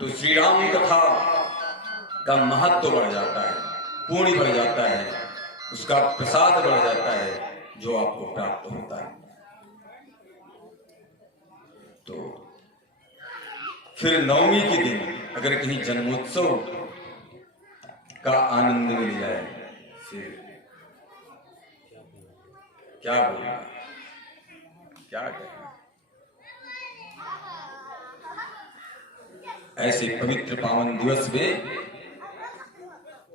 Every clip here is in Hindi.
तो श्री राम कथा का महत्व बढ़ जाता है, पुण्य बढ़ जाता है, उसका प्रसाद बढ़ जाता है जो आपको प्राप्त होता है। तो फिर नवमी के दिन अगर कहीं जन्मोत्सव का आनंद मिल जाए, फिर क्या बोलना, क्या कहना। ऐसे पवित्र पावन दिवस में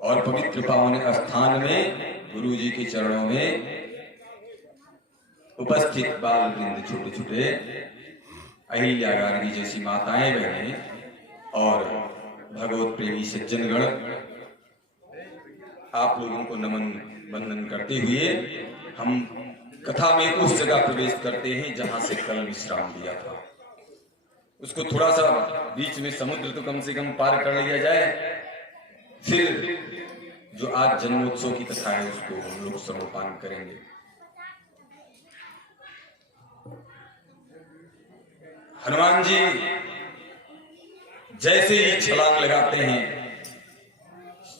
और पवित्र पावन स्थान में गुरु जी के चरणों में उपस्थित बाल वृंद, छोटे छोटे अहिल्या गार्गी जैसी माताएं बहनें और भगवत प्रेमी सज्जनगण, आप लोगों को नमन वंदन करते हुए हम कथा में उस जगह प्रवेश करते हैं जहां से कल विश्राम दिया था। उसको थोड़ा सा बीच में समुद्र तो कम से कम पार कर लिया जाए, फिर जो आज जन्मोत्सव की कथा है उसको हम लोग समर्पण करेंगे। हनुमान जी जैसे ही छलांग लगाते हैं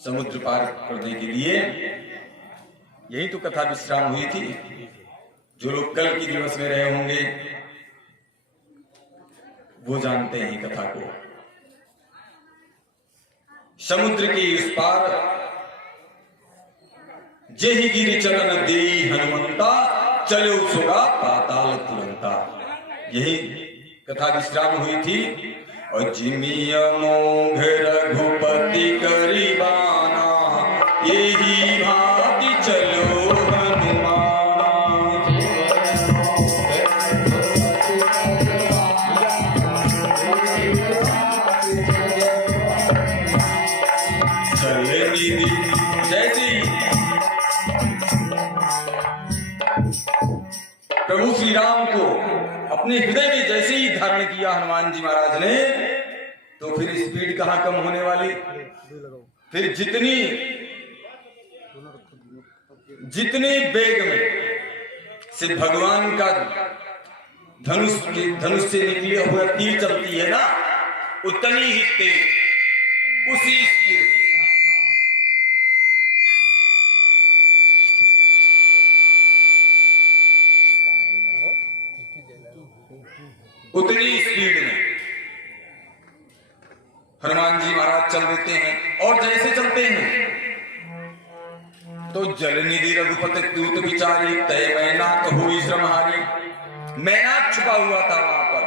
समुद्र पार करने के लिए, यही तो कथा विश्राम हुई थी। जो लोग कल के दिवस में रहे होंगे वो जानते हैं कथा को। समुद्र के इस पार जेहि गिरि चरण देई हनुमंता, चलो सुगा पाताल तुरंता। यही कथा विश्राम हुई थी। और जिमिय मोघ रघुपति करिबाना, यही भांति चलो प्रभु श्री राम को अपने हृदय में जैसे ही धारण किया हनुमान जी महाराज ने, तो फिर स्पीड कहां कम होने वाली। फिर जितनी वेग में से भगवान का धनुष से निकले हुआ तीर चलती है ना, उतनी ही तेज उसी स्पीड में हनुमान जी महाराज चल देते हैं। और जैसे चलते हैं तो जलनिधि रघुपति दूत विचारी, तय मैनाक हुई श्रमहारी। मैनाक छुपा हुआ था वहां पर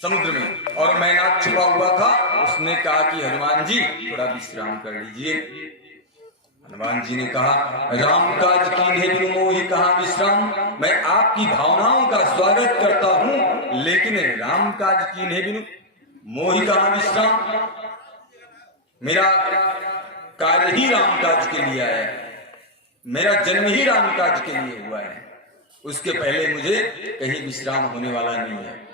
समुद्र में, और मैनाक छुपा हुआ था। उसने कहा कि हनुमान जी थोड़ा विश्राम कर लीजिए। हनुमान जी ने कहा, राम काज कीन्हे बिनु मोहि कहाँ विश्राम। मैं आपकी भावनाओं का स्वागत करता हूं, लेकिन राम काज कीन्हे बिनु मोहि कहाँ विश्राम। मेरा कार्य ही राम काज के लिए है, मेरा जन्म ही राम काज के लिए हुआ है, उसके पहले मुझे कहीं विश्राम होने वाला नहीं है।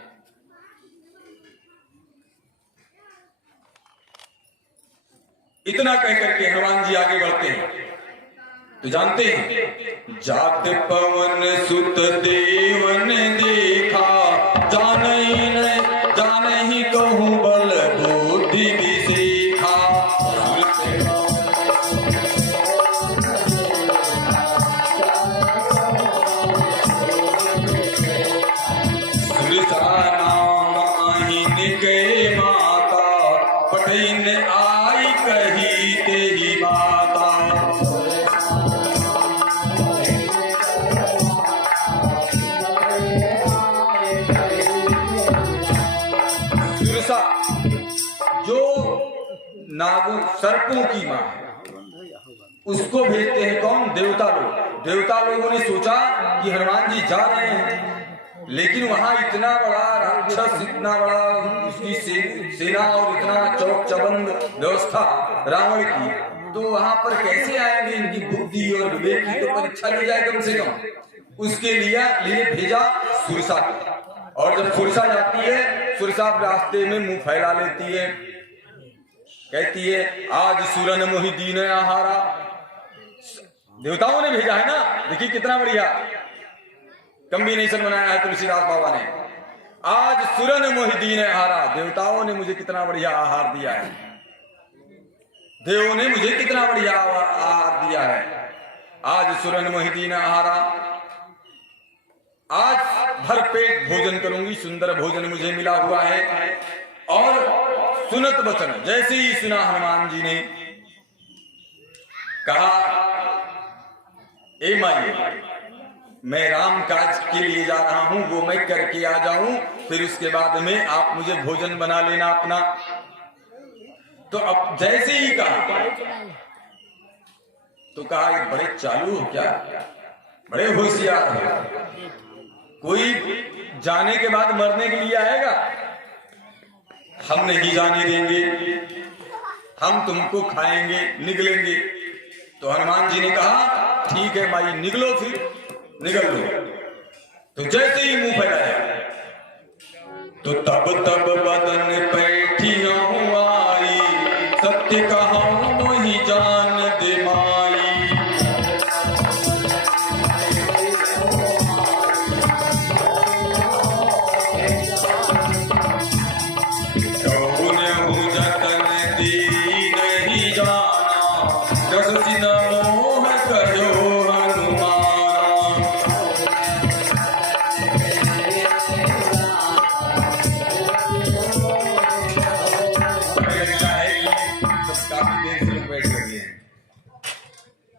इतना कह करके हनुमान जी आगे बढ़ते हैं। तो जानते हैं, जात पवन सुत देवन देखा, जानहि कहूँ बल बुद्धि विसेखा। सुरसा नाम आहिन के माता, पठिन आई कही तेरी माता। सुरसा जो नागों सर्पों की मां है, उसको भेजते हैं कौन? देवता लोग। देवता लोगों ने सोचा कि हनुमान जी जा रहे हैं, लेकिन वहां इतना बड़ा राक्षस, इतना बड़ा उसकी सेना और इतना चौक चबंद व्यवस्था रावण की, तो वहां पर कैसे आएंगे? इनकी बुद्धि और विवेक की तो परीक्षा ली जाए कम से कम। उसके लिए भेजा सुरसा को। और जब सुरसा जाती है, सुरसा रास्ते में मुंह फैला लेती है, कहती है, आज सुरन मोहि दीन आहारा। देवताओं ने भेजा है ना, देखिए कितना बढ़िया कॉम्बिनेशन बनाया है तुलसीदास बाबा ने। आज सुरन मोहिदीन हारा। देवताओं ने मुझे कितना बढ़िया आहार दिया है, देवों ने मुझे कितना बढ़िया आहार दिया है। आज सुरन मोहिदीन हारा, आज भरपेट भोजन करूंगी, सुंदर भोजन मुझे मिला हुआ है। और सुनत वचन, जैसे ही सुना हनुमान जी ने कहा, ए माई मैं राम काज के लिए जा रहा हूं, वो मैं करके आ जाऊं, फिर उसके बाद में आप मुझे भोजन बना लेना अपना। तो अब जैसे ही कहा तो कहा ये बड़े चालू हो क्या, बड़े होशियार हो, कोई जाने के बाद मरने के लिए आएगा, हम नहीं जाने देंगे, हम तुमको खाएंगे, निकलेंगे। तो हनुमान जी ने कहा ठीक है माई निकलो, फिर निकल लो। तो जैसे ही मुंह फैलाया तो तब तब बदन पैठिया आई, सत्य कहूं मोहि जान दे माई। कौन जतन दी नहीं जाना, दस दिन मोह करो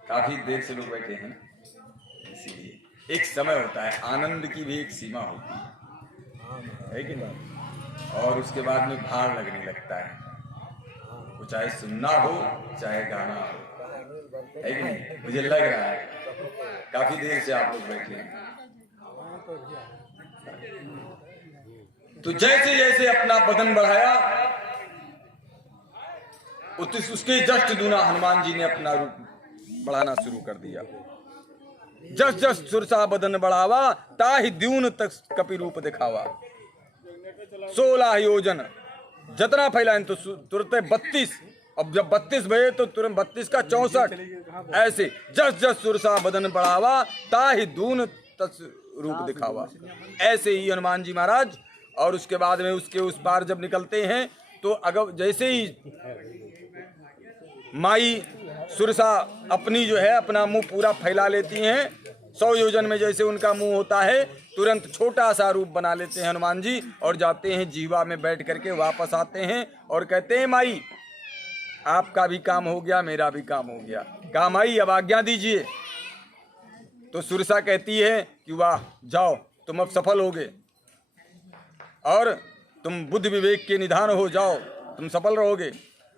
काफी देर से लोग बैठे हैं, इसीलिए एक समय होता है, आनंद की भी एक सीमा होती है कि नहीं। और उसके बाद में भार लगने लगता है, वो चाहे सुनना हो चाहे गाना हो, है कि नहीं। मुझे लग रहा है काफी देर से आप लोग बैठे हैं। तो जैसे जैसे अपना बदन बढ़ाया, उसके जस्ट दूना हनुमान जी ने अपना रूप बढ़ाना शुरू कर दिया। जस जस सुरसा बदन बढ़ावा, ताहि द्यून तक कपि रूप दिखावा। 16 योजन जितना फैला तो तुरंत 32, अब जब 32 भये तो तुरंत 32 का 64, ऐसे जस जस सुरसा बदन बढ़ावा, ताहि दून तक रूप दिखावा। ऐसे ही हनुमान जी महाराज। और उसके बाद में उसके उस पार जब निकलते हैं तो अगर जैसे ही माई सुरसा अपनी जो है अपना मुंह पूरा फैला लेती हैं, 100 योजन में जैसे उनका मुंह होता है, तुरंत छोटा सा रूप बना लेते हैं हनुमान जी और जाते हैं जीवा में बैठ करके वापस आते हैं और कहते हैं माई आपका भी काम हो गया, मेरा भी काम हो गया, कहा माई अब आज्ञा दीजिए। तो सुरसा कहती है कि वाह जाओ तुम अब सफल होगे और तुम बुद्धि विवेक के निधान हो, जाओ तुम सफल रहोगे।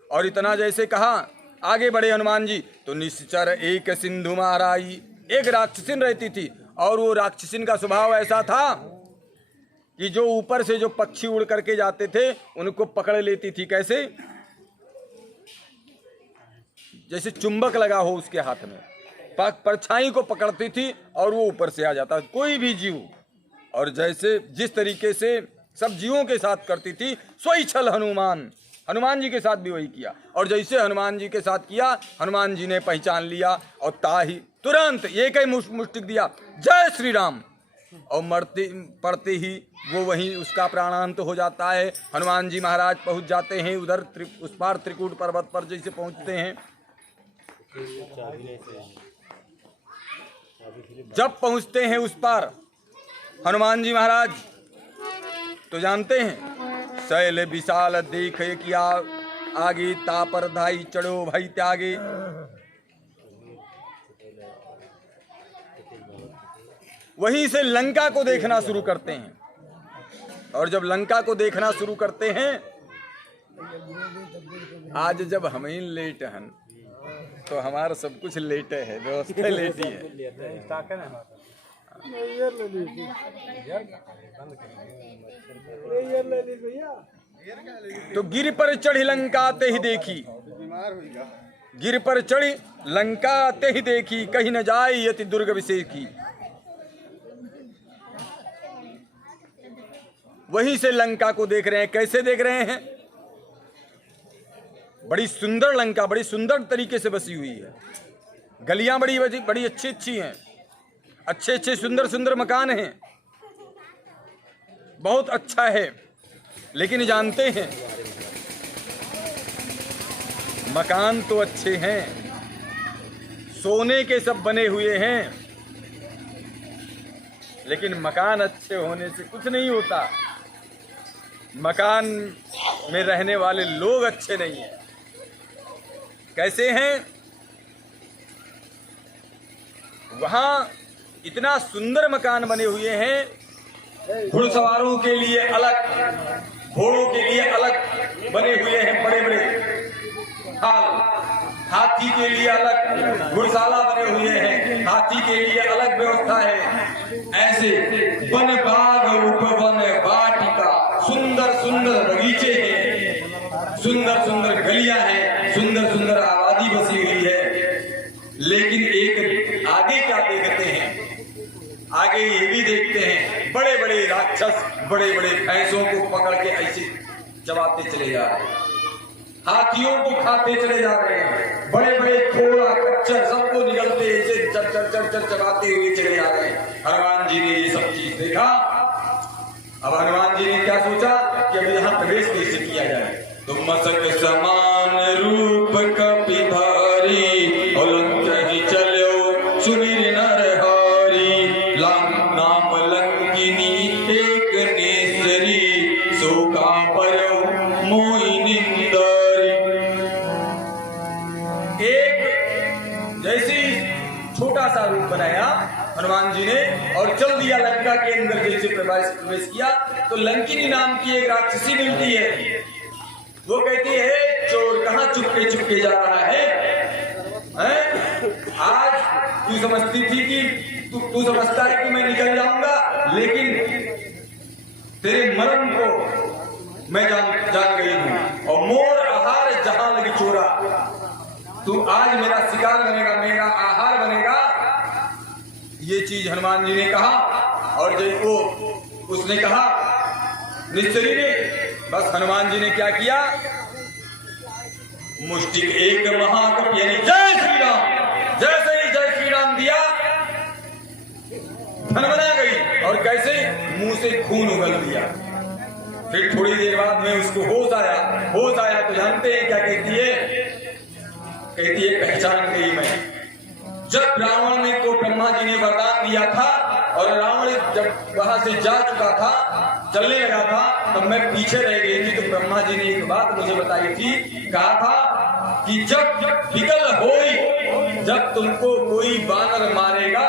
और इतना जैसे कहा आगे बढ़े हनुमान जी तो निश्चर एक सिंधु माराई, एक राक्षसिन रहती थी और वो राक्षसिन का स्वभाव ऐसा था कि जो ऊपर से जो पक्षी उड़ करके जाते थे उनको पकड़ लेती थी। कैसे? जैसे चुंबक लगा हो उसके हाथ में, परछाई को पकड़ती थी और वो ऊपर से आ जाता कोई भी जीव। और जैसे जिस तरीके से सब जीवों के साथ करती थी, सोई छल हनुमान जी के साथ भी वही किया। और जैसे हनुमान जी के साथ किया, हनुमान जी ने पहचान लिया और ताही तुरंत एक ही मुष्टिक दिया, जय श्री राम, और मरते पड़ते ही वो वहीं उसका प्राणांत हो जाता है। हनुमान जी महाराज पहुंच जाते हैं उधर उस पार त्रिकूट पर्वत पर जैसे पहुंचते हैं। जब पहुंचते हैं उस पार हनुमान जी महाराज तो जानते हैं शैल विशाल देख किया आगे, तापर धाई चढ़ो भाई त्यागे। वहीं से लंका को देखना शुरू करते हैं। और जब लंका को देखना शुरू करते हैं, आज जब हम ही लेट हैं तो हमारा सब कुछ लेट है, व्यवस्था लेटी है। तो गिर पर चढ़ी लंका ते ही देखी, गिर पर चढ़ी लंका ते ही देखी, कहीं न जाए यति दुर्ग विषेकी। वहीं से लंका को देख रहे हैं। कैसे देख रहे हैं? बड़ी सुंदर लंका, बड़ी सुंदर तरीके से बसी हुई है। गलियां बड़ी बड़ी अच्छी अच्छी हैं, अच्छे अच्छे सुंदर सुंदर मकान हैं। बहुत अच्छा है, लेकिन जानते हैं मकान तो अच्छे हैं, सोने के सब बने हुए हैं, लेकिन मकान अच्छे होने से कुछ नहीं होता। मकान में रहने वाले लोग अच्छे नहीं हैं। कैसे हैं? वहाँ इतना सुंदर मकान बने हुए हैं, घुड़सवारों के लिए अलग, घोड़ों के लिए अलग बने हुए हैं, बड़े बड़े हाल, हाथी के लिए अलग घुड़शाला बने हुए हैं, हाथी के लिए अलग व्यवस्था है। ऐसे वन बाग उपवन वाटिका, सुंदर सुंदर बगीचे हैं, सुंदर सुंदर गलियां हैं, सुंदर सुंदर आबादी बसी हुई है। लेकिन एक आगे क्या देखते हैं? आगे ये भी देखते हैं बड़े बड़े राक्षस बड़े बड़े भैंसों को पकड़ के ऐसे चबाते चले जा रहे हैं, हाथियों को खाते चले जा रहे हैं, बड़े बड़े घोड़ा खच्चर सबको निकलते ऐसे चर चर चर चर चबाते हुए चले जा रहे हैं। हनुमान जी ने ये सब चीज देखा। अब हनुमान जी ने क्या सोचा कि अब यहाँ प्रवेश कैसे किया जाए। तो मसक समान रूप कपिधारी, उलंघ ही चलो सुमिर नर हारी, नाम लंकिनी एक नेसरी, सोका परो मोहि निंदारी। एक जैसे छोटा सा रूप बनाया हनुमान जी ने और चल दिया लंका के अंदर। जैसे प्रवेश किया तो लंकिनी नाम की एक राक्षसी मिलती है। वो कहती है चोर कहाँ चुपके चुपके जा रहा है? आज तू समझती थी कि तू समझता है कि मैं निकल जाऊंगा, लेकिन तेरे मरण को मैं जान गई हूँ। और मोर आहार जहां लगी चोरा, तू आज मेरा शिकार बनेगा, मेरा आहार बनेगा। ये चीज हनुमान जी ने कहा। और जब वो उसने कहा निश्चरी ने, बस हनुमान जी ने क्या किया? मुष्टिक एक महाकप यानी जय श्री राम, जैसे ही जय श्री राम दिया धन बना गई। और कैसे? मुंह से खून उगल दिया। फिर थोड़ी देर बाद में उसको होश आया। होश आया तो जानते हैं क्या कहती है? कहती है पहचान गई मैं। जब रावण को ब्रह्मा जी ने वरदान दिया था और रावण जब वहां से जा चुका था, चलने लगा था, तब मैं पीछे रह गई थी। तो ब्रह्मा जी ने एक बात मुझे बताई थी, कहा था कि जब विकल होई, जब तुमको कोई बानर मारेगा,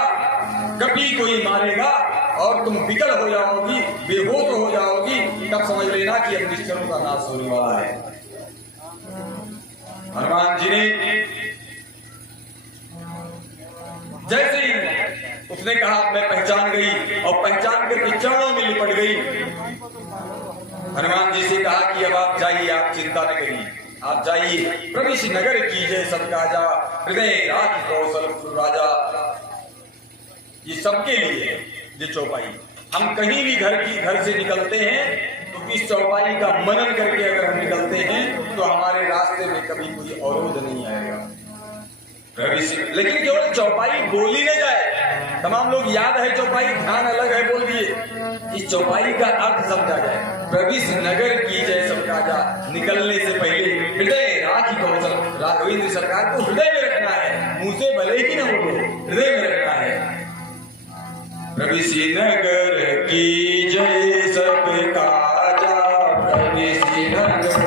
कभी कोई मारेगा और तुम विकल हो जाओगी, बेहोश हो जाओगी, तब समझ लेना कि अब निश्चरों का नाश होने वाला है। हनुमान जी ने जैसे ही उसने कहा मैं पहचान गई और पहचान करके चरणों में लिपट गई। हनुमान जी से कहा कि अब आप जाइए, आप चिंता न करिए, आप जाइए, प्रवेश नगर कीजिए सब राजा, हृदय राखी कौशल राजा। ये सबके लिए ये चौपाई। हम कहीं भी घर से निकलते हैं तो इस चौपाई का मनन करके अगर हम निकलते हैं तो हमारे रास्ते में कभी कोई अवरोध नहीं आएगा। लेकिन केवल चौपाई बोली न जाए, तमाम लोग याद है चौपाई, ध्यान अलग है बोल दिए। इस चौपाई का अर्थ समझा जाए। प्रवेश नगर की जय सब राजा, निकलने से पहले हृदय राखी कौशल, राघवेंद्र सरकार को हृदय में रखना है, मुंह से भले ही न हो, हृदय में रखना है। प्रवेश नगर की जय सब काजा, प्रवेश नगर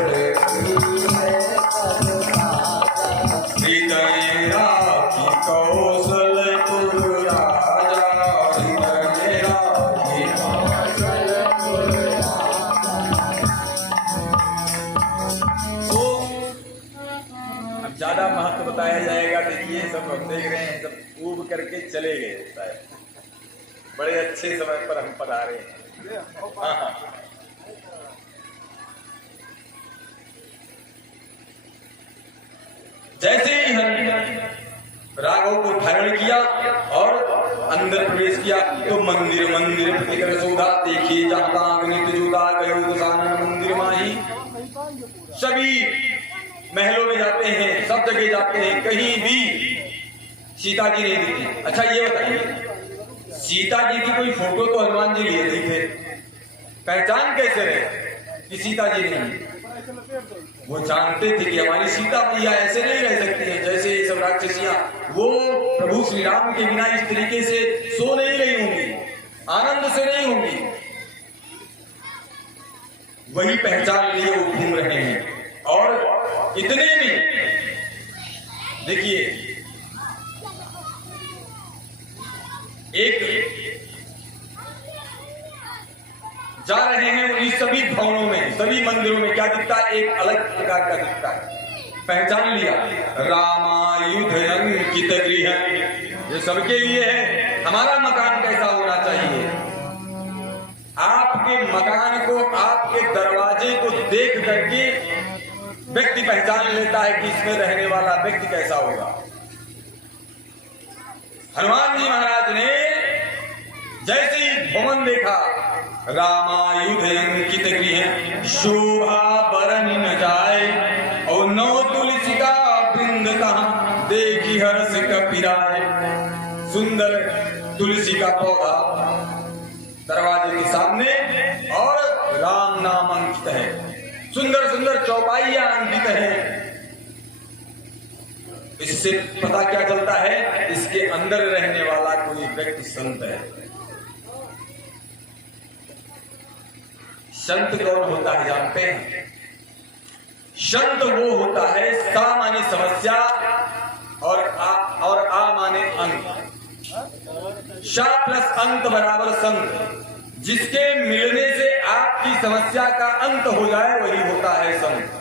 ज्यादा महत्व बताया जाएगा। देखिए सब हम देख रहे हैं, सब ऊब करके चले गए शायद। बड़े अच्छे समय पर हम पधारे हैं। हाँ। जैसे ही राघव को धारण किया और अंदर प्रवेश किया तो मंदिर मंदिर सौदा देखिए, जहाँ मंदिर माही। सभी महलों में जाते हैं, सब जगह जाते हैं, कहीं भी सीता जी नहीं दिखी। अच्छा ये बताइए, सीता जी की कोई फोटो तो हनुमान जी लिए नहीं थे, पहचान कैसे रहे कि सीता जी नहीं? वो जानते थे कि हमारी सीता मैया ऐसे नहीं रह सकती है जैसे ये सब राक्षसियां, वो प्रभु श्री राम के बिना इस तरीके से सो नहीं रही होंगी, आनंद से नहीं होंगी। वही पहचान लिए वो घूम रहे हैं। और इतने में देखिए एक जा रहे हैं उन्हीं सभी भवनों में, सभी मंदिरों में क्या दिखता है? एक अलग प्रकार का दिखता है। पहचान लिया, रामायुध अंकित गृह, ये सबके लिए है। हमारा मकान कैसा होना चाहिए? आपके मकान को, आपके दरवाजे को देख करके व्यक्ति पहचान लेता है कि इसमें रहने वाला व्यक्ति कैसा होगा। हनुमान जी महाराज ने जैसे ही भवन देखा, रामायुध अंकित गृह शोभा बरन न जाए, और नौ तुलसी का वृंद कहाँ देखी हर्ष कपिराए। सुंदर तुलसी का पौधा दरवाजे के सामने और राम नाम अंकित है, सुंदर सुंदर चौपाइयां अंकित है। इससे पता क्या चलता है? इसके अंदर रहने वाला कोई व्यक्ति संत है। संत कौन होता है जानते हैं? संत वो होता है, सा माने समस्या और आ माने अंत। शा प्लस अंत बराबर संत। जिसके मिलने से आपकी समस्या का अंत हो जाए वही होता है संत।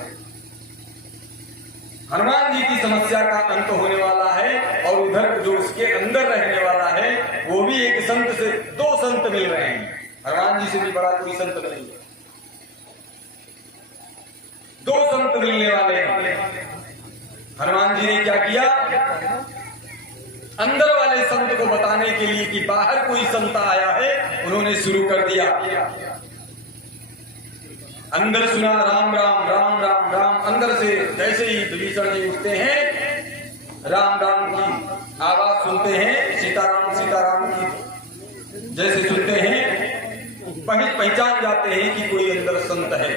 हनुमान जी की समस्या का अंत होने वाला है, और उधर जो उसके अंदर रहने वाला है वो भी एक संत से, दो संत मिल रहे हैं। हनुमान जी से भी बड़ा कोई संत नहीं है, दो संत मिलने वाले हैं। हनुमान जी ने क्या किया? अंदर वाले संत को बताने के लिए कि बाहर कोई संत आया है, उन्होंने शुरू कर दिया। अंदर सुना राम राम राम राम राम। अंदर से जैसे ही विभीषण जी उठते हैं, राम राम की आवाज सुनते हैं, सीताराम सीताराम की जैसे सुनते हैं, पहचान जाते हैं कि कोई अंदर संत है।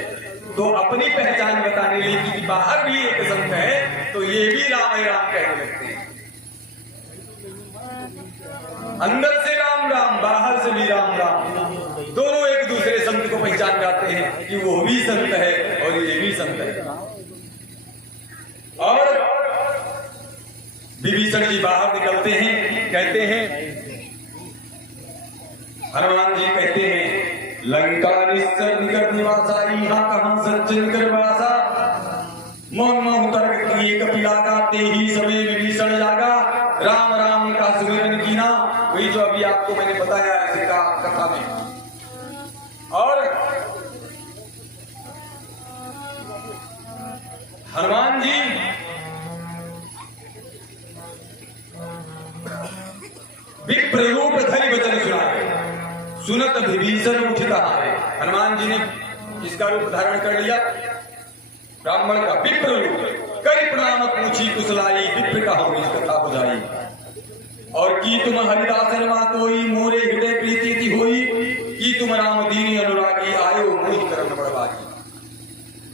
तो अपनी पहचान बताने लिए कि बाहर भी एक संत है, तो ये भी राम है राम कहने लगते हैं। अंदर से राम राम, बाहर से भी राम राम, दोनों एक दूसरे संत को पहचान जाते हैं कि वो भी संत है और ये भी संत है। और विभीषण जी बाहर निकलते हैं, कहते हैं, हनुमान जी कहते हैं, लंका निकर निवासा यहाँ कहां सज्जन कर वासा, मोह मोह तर्क किए कपिलागा, ते ही समय विभीषण जागा, राम राम का सुमिरन कीना। वही जो अभी आपको मैंने बताया ऐसे का कथा में। और हनुमान जी विप्र रूप धरि वचन सुनाए, सुनत विभीषण उठिता है। हनुमान जी ने इसका रूप धारण कर लिया, ब्राह्मण का विप्र रूप। करी प्रणाम पूछी कुशलाई, विप्र का हो इस कथा बुझाई। और की तुम हरिदासन मातोई, मोरे हृदय प्रीति थी होई, की तुम राम दीनी अनुरागी, आयो मोहि करन बड़वागी।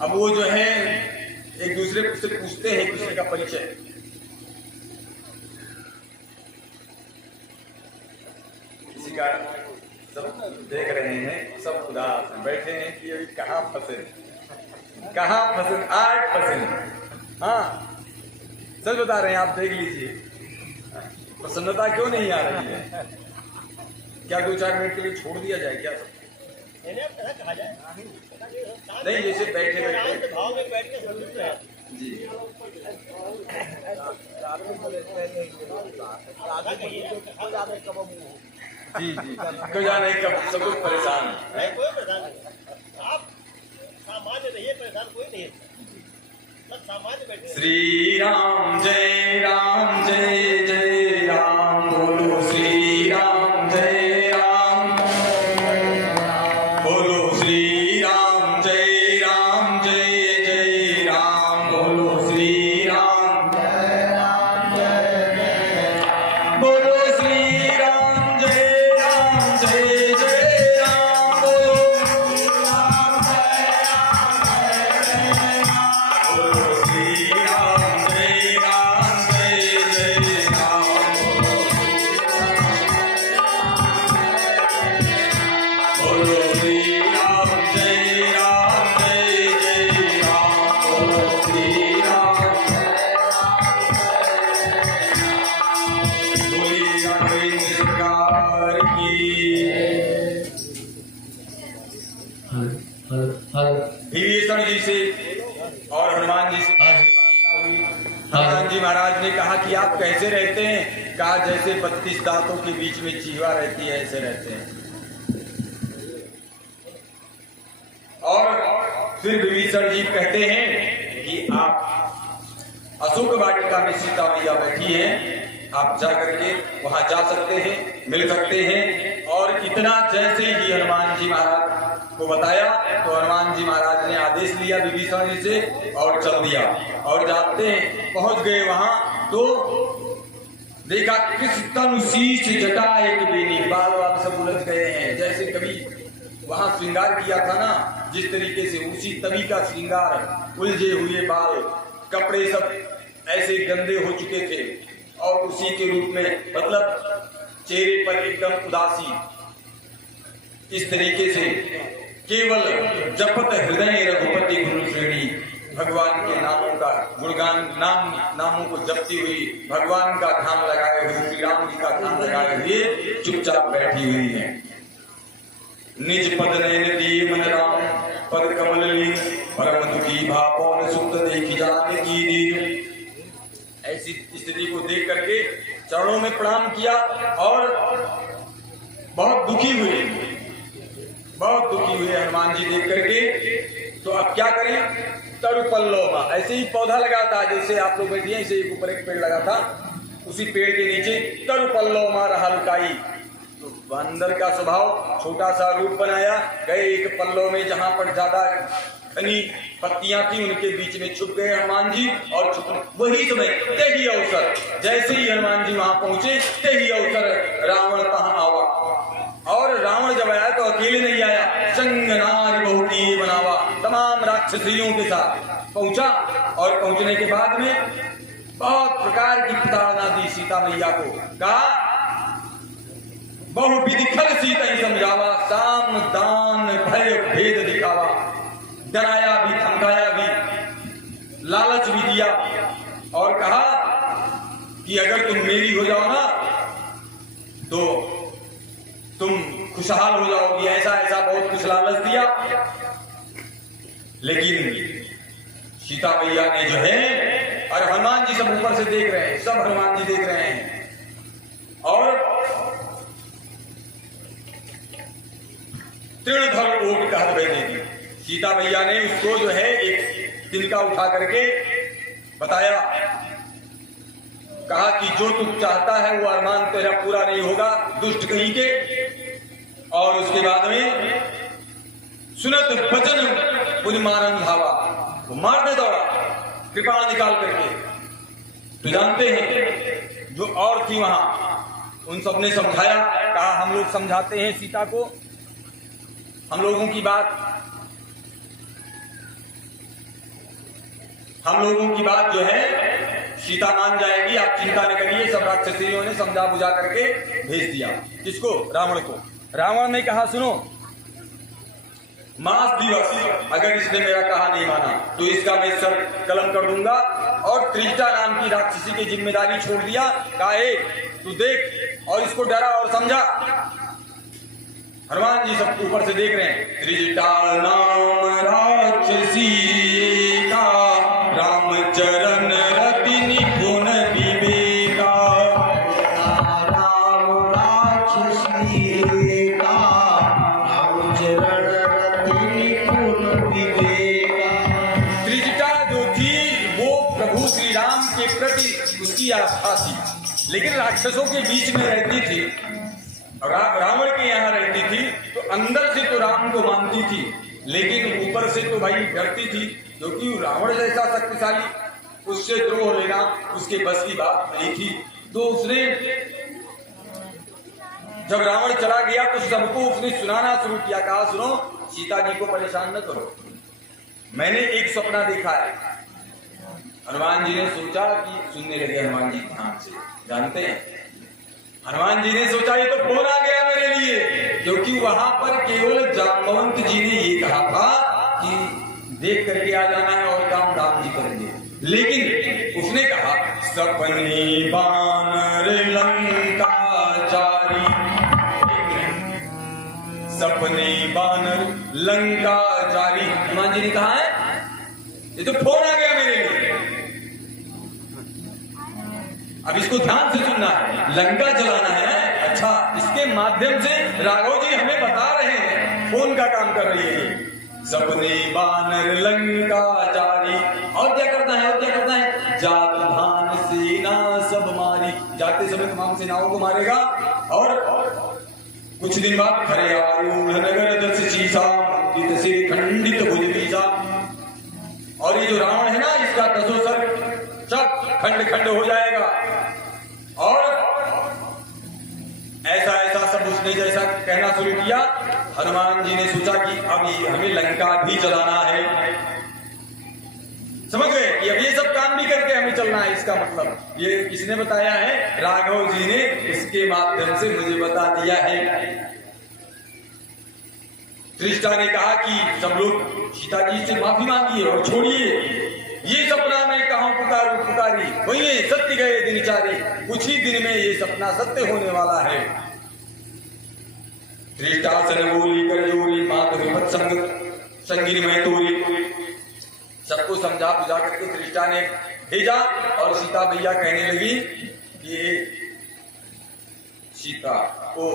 अब वो जो है एक दूसरे से पूछते हैं किसी का परिचय। किसी का सब देख रहे हैं, सब उदास बैठे हैं कि अभी कहाँ फंसे, कहाँ फंसे, आज फंसे। हाँ सच बता रहे हैं, आप देख लीजिए प्रसन्नता क्यों नहीं आ रही है। क्या 2-4 मिनट के लिए छोड़ दिया जाए क्या? नहीं, जैसे बैठे बैठे भाव में बैठ के जी जी जी क्यों जाने कब सब लोग परेशान है। कोई परेशान नहीं, आप सामान्य रहिए, परेशान कोई नहीं है, सब सामान्य बैठे। श्री राम जय जय राम, बोलो श्री राम जय राम, बोलो श्री राम जय राम, बोलो श्री राम जय राम, बोलो श्री राम जय राम, बोलो विभीषण जी से और हनुमान जी से वार्ता हुई। हनुमान जी महाराज ने कहा कि आप कैसे रहते हैं? कहा जैसे 32 दांतों के बीच में चीवा रहती है ऐसे रहते हैं। और फिर विभीषण जी कहते हैं कि आप अशोक वाटिका में सीता मैया बैठी हैं, आप जा करके वहां जा सकते हैं, मिल सकते हैं। और इतना जैसे ही हनुमान जी महाराज को बताया तो हनुमान जी महाराज ने आदेश लिया विभीषण जी से और चल दिया। और जाते हैं पहुंच गए वहां तो देखा किस तनु शीश जटा एक बेनी, बाल वाल सब उलझ गए हैं। जैसे कभी वहां श्रृंगार किया था ना जिस तरीके से, उसी तभी का श्रृंगार, उलझे हुए बाल, कपड़े सब ऐसे गंदे हो चुके थे। और उसी के रूप में मतलब चेहरे पर एकदम उदासी, इस तरीके से केवल जपत हृदय रघुपति गुरु श्रेणी, भगवान के नामों का गुणगान, नामों को जपती हुई, भगवान का ध्यान लगाए हुए, श्री राम जी का ध्यान लगाए हुए चुपचाप बैठी हुई है। निज पद नयन दिए मन राम, पद कमल लीन, परम दुखी भापौन सुत देखी जान की दीन। ऐसी स्थिति को देख करके चरणों में प्रणाम किया और बहुत दुखी हुए, बहुत दुखी हुए हनुमान जी देख करके। तो अब क्या करें? तरु पल्लव, ऐसे ही पौधा लगा था जैसे आप लोग बैठिए, ऐसे ऊपर एक पेड़ लगा था, उसी पेड़ के नीचे तरु पल्लव मा रहा लुकाई। तो बंदर का स्वभाव, छोटा सा रूप बनाया, गए एक पल्लव में जहां पर ज्यादा घनी पत्तियां थी उनके बीच में छुप गए हनुमान जी। और वही समय ते ही अवसर, जैसे ही हनुमान जी वहां पहुंचे ते ही अवसर रावण कहां आवा। और रावण जब आया तो अकेले नहीं आया, संग नार बहुटी बनावा, तमाम राक्षसियों के साथ पहुंचा। और पहुंचने के बाद में बहुत प्रकार की प्रताड़ना दी सीता मैया को। कहा बहुविधि खल सीता ही समझावा, साम दान भय भेद दिखावा। डराया भी, धमकाया भी, लालच भी दिया और कहा कि अगर तुम मेरी हो जाओ ना तो तुम खुशहाल हो जाओगी, ऐसा ऐसा बहुत कुछ लालच दिया। लेकिन सीता मैया ने जो है, और हनुमान जी सब ऊपर से देख रहे हैं, सब हनुमान जी देख रहे हैं। और तृणधर ओट का हृदय दे दी। सीता मैया ने उसको जो है एक तिनका उठा करके बताया, कहा कि जो तू चाहता है वो अरमान तेरा पूरा नहीं होगा, दुष्ट कहीं के। और उसके बाद में सुनत वचन पुन मारन धावा, वो मारने दौड़ा कृपाण निकाल करके। तो जानते हैं जो और थी वहां, उन सबने समझाया, कहा हम लोग समझाते हैं सीता को, हम लोगों की बात जो है सीता मान जाएगी, आप चिंता न करिए। सब राक्षसियों ने समझा बुझा करके भेज दिया। किसको? रावण को। रावण ने कहा सुनो, मास दिवस अगर इसने मेरा कहा नहीं माना तो इसका मैं सर कलम कर दूंगा। और त्रिजटा नाम की राक्षसी की जिम्मेदारी छोड़ दिया। कहा तू देख, और इसको डरा और समझा। हनुमान जी सब ऊपर से देख रहे हैं। त्रिजटा नाम राक्षसी का, रामचरण रति निपुण विवेका। राम राक्षसी का, रामचरण रति निपुण विवेका। त्रिजटा जो थी वो प्रभु श्री राम के प्रति उसकी आस्था थी, लेकिन राक्षसों के बीच में रहती थी। रावण के यहाँ रहती थी तो अंदर से तो राम को मानती थी, लेकिन ऊपर से तो भाई डरती थी, क्योंकि रावण जैसा शक्तिशाली, उससे द्रोह लेना उसके बस की बात नहीं थी। तो उसने जब रावण चला गया तो सबको उसने सुनाना शुरू किया। कहा सुनो, सीता जी को परेशान न करो, मैंने एक सपना देखा है। हनुमान जी ने सोचा कि सुनने लगे हनुमान जी ध्यान से। जानते हैं हनुमान जी ने सोचा ये तो फोन आ गया मेरे लिए, क्योंकि वहां पर केवल जाम्बवंत जी ने ये कहा था कि देख करके आ जाना है और काम राम जी करेंगे। लेकिन उसने कहा सपने बानर लंकाचारी, सपने बानर लंकाचारी। हनुमान जी ने कहा है ये तो फोन आ गया मेरे लिए, अब इसको ध्यान से सुनना है, लंका जलाना है। अच्छा, इसके माध्यम से राघव जी हमें बता रहे हैं फोन का काम कर रही है। सबने बानर लंका जारी, और क्या करता है, और क्या करता है, जात धान सेना सब मारी, जाते समय तमाम सेनाओं को मारेगा। और कुछ दिन बाद खरे आरूढ़ नगर दस शीशा, मंडित से खंडित भुज बीसा। और ये जो रावण है ना, इसका दसों सर सब खंड खंड हो जाएगा। और ऐसा ऐसा सब उसने जैसा कहना शुरू किया, हनुमान जी ने सोचा कि अब ये हमें लंका भी जलाना है। समझ गए कि अब ये सब काम भी करके हमें चलना है। इसका मतलब ये किसने बताया है, राघव जी ने इसके माध्यम से मुझे बता दिया है। त्रिष्टा ने कहा कि सब लोग सीता जी से माफी मांगिए और छोड़िए, ये सपना मैं कहां पुकारी, वही सत्य गए दिन चारे, कुछ ही दिन में ये सपना सत्य होने वाला है। त्रिष्टासन बोली कर जोरी, मात विपत संग संगिनी में तोरी। सबको समझा बुझा करके त्रिष्टा ने भेजा, और सीता मैया कहने लगी कि सीता ओ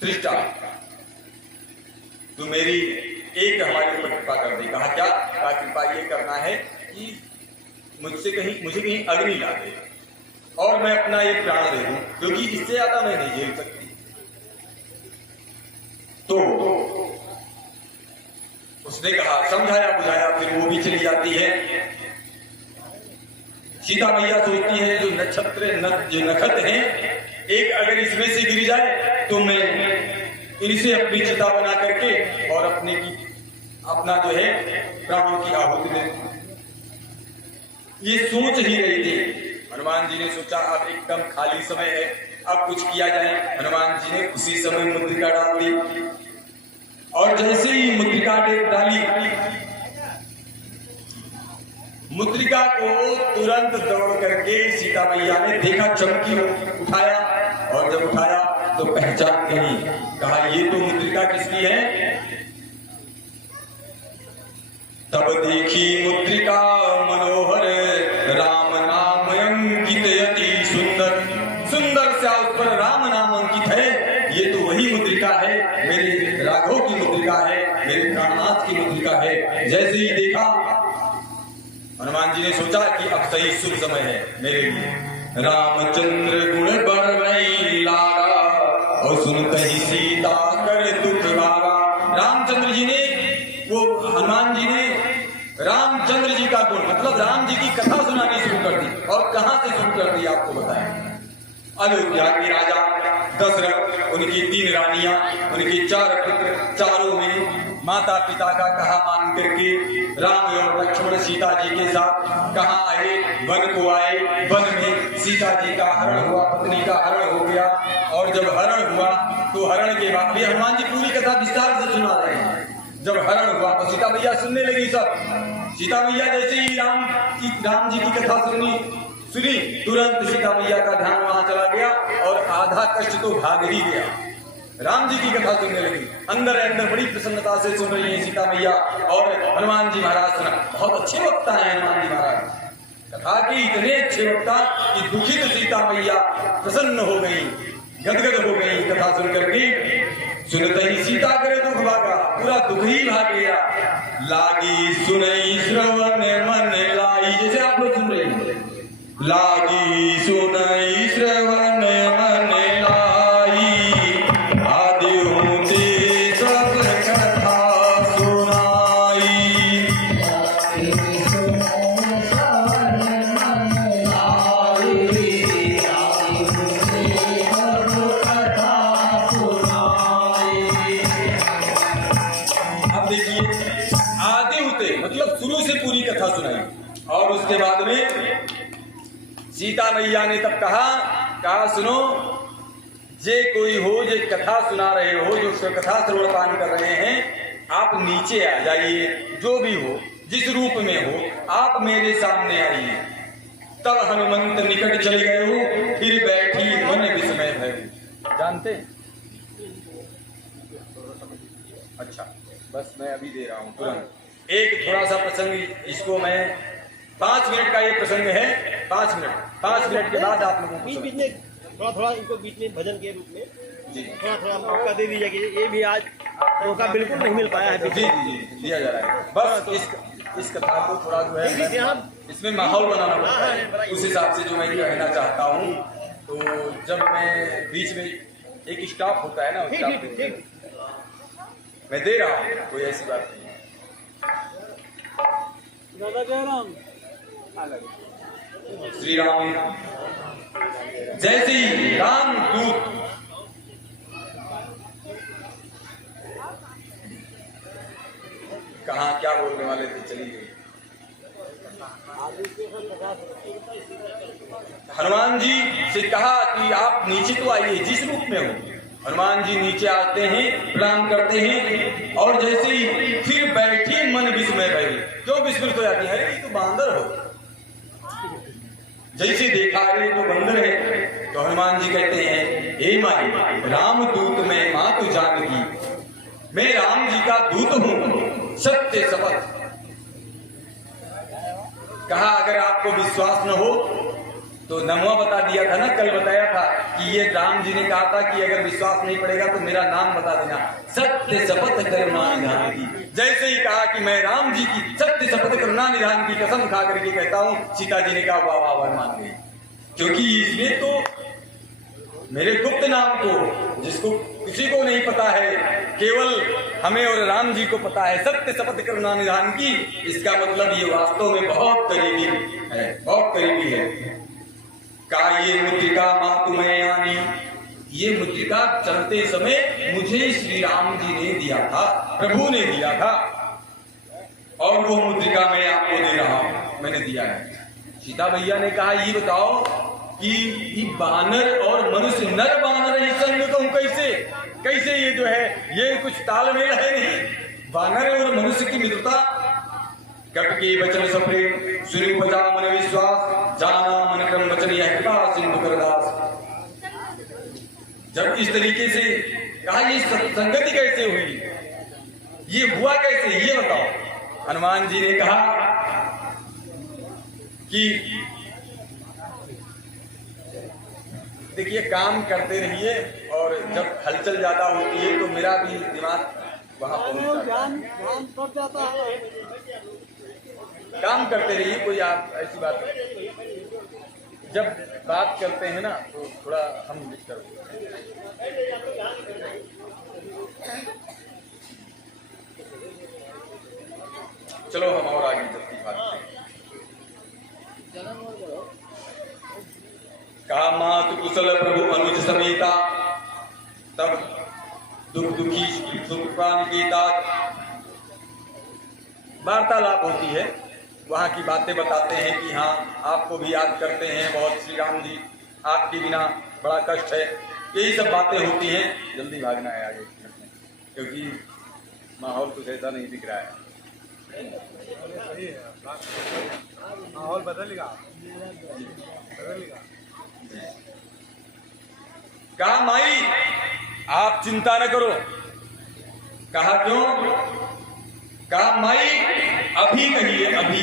त्रिष्टा, तू मेरी एक हमारे ऊपर कृपा कर दे। कहा क्या, कहा कृपा ये करना है कि मुझे कहीं अग्नि ला दे और मैं अपना ये प्राण दे दूं, क्योंकि इससे ज्यादा मैं नहीं झेल सकती। तो उसने कहा, समझाया बुझाया, फिर वो भी चली जाती है। सीता मैया सोचती है जो नक्षत्र जो नखत हैं, एक अगर इसमें से गिर जाए तो मैं इनसे अपनी चिता बना करके और अपना जो है प्राणों की आहुति दे। ये सोच ही रही थी। हनुमान जी ने सोचा अब एकदम खाली समय है, अब कुछ किया जाए। हनुमान जी ने उसी समय मुद्रिका डाल दी, और जैसे ही मुद्रिका डाली, मुद्रिका को तुरंत दौड़ करके सीता मैया ने देखा, चमकी, उठाया, और जब उठाया तो पहचान गई। कहा ये तो मुद्रिका किसकी है। तब देखी मुद्रिका मनोहर, राम नाम अंकित अति सुंदर। सुंदर से उस पर राम नाम अंकित है। ये तो वही मुद्रिका है, मेरे राघव की मुद्रिका है, मेरे प्राणनाथ की मुद्रिका है। जैसे ही देखा, हनुमान जी ने सोचा कि अब सही शुभ समय है मेरे लिए। रामचंद्र गुण बरनई लागा, और सुनते ही सीता कर दुख भागा। रामचंद्र जी ने, वो हनुमान जी ने रामचंद्र जी का गुण मतलब राम जी की कथा सुनानी शुरू कर दी। और कहां से शुरू कर दी आपको बताएं। अयोध्या के राजा दशरथ, उनकी 3 रानियां, उनके 4 पुत्र, चारों में माता पिता का कहा मान करके राम और लक्ष्मण सीता जी के साथ कहाँ आए, वन को आए। वन में सीता जी का हरण हुआ, पत्नी का हरण हो गया। और जब हरण हुआ तो हरण के बाद भी हनुमान जी पूरी कथा विस्तार से सुना रहे हैं। जब हरण हुआ तो सीता मैया सुनने लगी। सब सीता मैया जैसे ही राम जी की कथा सुनी, तुरंत सीता मैया का ध्यान वहां चला गया और आधा कष्ट तो भाग ही गया। राम जी की कथा सुनने लगी, अंदर अंदर बड़ी प्रसन्नता से सुन रही है सीता मैया। और हनुमान जी महाराज सुना, बहुत अच्छे वक्ता है हनुमान जी महाराज। कथा की इतने अच्छे वक्ता कि दुखित सीता मैया प्रसन्न हो गई, गदगद हो गई कथा सुन करके। सुनते ही सीता करे दुख भागा, पूरा दुख ही भाग गया। लागी सुनई श्रवण मन लाई, जैसे आप लोग सुन रहे हैं। लागी सुनई श्रवण मन लाई, आदि होते सब कथा सुनाई। अब देखिए, आदि होते मतलब शुरू से पूरी कथा सुनाई। और उसके बाद में सीता मैया ने तब कहा सुनो, जे कोई हो, जे कथा सुना रहे हो, जो कथा श्रवण पान कर रहे हैं, आप नीचे आ जाइए। जो भी हो, जिस रूप में हो, आप मेरे सामने आइए। तब हनुमंत निकट चले गए हो, फिर बैठी मन विस्मय भय। जानते? अच्छा, बस मैं अभी दे रहा हूं तुरंत। एक थोड़ा सा प्रसंग, इसको मैं 5 मिनट का ये प्रसंग है, 5 मिनट के बाद आप लोगों बीच को बीच में थोड़ा इनको बीच में भजन के रूप में जी थोड़ा मौका दे दीजिए कि ये भी आज मौका बिल्कुल नहीं मिल पाया है। जी दिया जा रहा है। बस इस कथा को थोड़ा जो है मैं इसमें माहौल बनाना पड़ता है, उस हिसाब से जो मैं कहना चाहता हूँ। तो जब मैं बीच में एक स्टॉप होता है ना, उस stop पे मैं दे रहा हूँ, कोई ऐसी बात नहीं है। श्री राम जैसे ही राम दूत कहाँ क्या बोलने वाले थे, चलिए। हनुमान जी से कहा कि आप नीचे तो आइए, जिस रूप में हो। हनुमान जी नीचे आते हैं, प्रणाम करते हैं, और जैसे ही फिर बैठे मन विस्मय भई। क्यों विस्मृत हो जाती है? अरे ये तो बांदर हो। जैसे देखा अरे तो बंदर है, तो हनुमान जी कहते हैं, हे माई राम दूत में मातु जानकी, मैं राम जी का दूत हूँ, सत्य शपथ। कहा अगर आपको विश्वास न हो तो नमवा बता दिया था ना, कल बताया था कि ये राम जी ने कहा था कि अगर विश्वास नहीं पड़ेगा तो मेरा नाम बता देना, सत्य शपथ करुणा निधान की। जैसे ही कहा कि मैं राम जी की सत्य शपथ करुणा निधान की कसम खा करके कहता हूँ, सीता जी ने कहा वाह वाह वाह मान गई, क्योंकि इसने तो मेरे गुप्त नाम को, जिसको किसी को नहीं पता है, केवल हमें और राम जी को पता है, सत्य शपथ करुणा निधान की। इसका मतलब ये वास्तव में बहुत करीबी है, बहुत करीबी है। का ये मुद्रिका मातु मैं आनी, ये मुद्रिका चलते समय मुझे श्री राम जी ने दिया था, प्रभु ने दिया था, और वो मुद्रिका मैं आपको दे रहा हूं, मैंने दिया है। सीता मैया ने कहा ये बताओ कि बानर और मनुष्य, नर बानर ही संग कहूं कैसे? कैसे ये जो है ये कुछ तालमेल है नहीं। बानर और मनुष्य की मित्रता, कट के वचन सप्रेम सुनि उपजा मन विश्वास, जाना मन क्रम वचन यह कृपा सिंधु करदास। जब इस तरीके से कहा ये संगति कैसे हुई, ये हुआ कैसे, ये बताओ। हनुमान जी ने कहा कि देखिए काम करते रहिए, और जब हलचल ज्यादा होती है तो मेरा भी दिमाग वहां पहुंच जाता है। काम करते रहिए, कोई आप ऐसी बात नहीं। जब बात करते हैं ना तो थोड़ा हम डिस्टर्ब होते हैं। चलो हम और आगे चलती बात करें। कहा मातु कुशल प्रभु अनुज समेता, तब दुख दुखी सुख प्राण कीता। वार्तालाप होती है, वहाँ की बातें बताते हैं कि हाँ आपको भी याद करते हैं बहुत श्री राम जी, आपके बिना बड़ा कष्ट है, यही सब बातें होती हैं। जल्दी भागना है आगे, क्योंकि माहौल कुछ ऐसा नहीं दिख रहा है। माहौल बदलेगा। कहा माई आप चिंता न करो। कहा क्यों? कहा माई अभी कहिए, अभी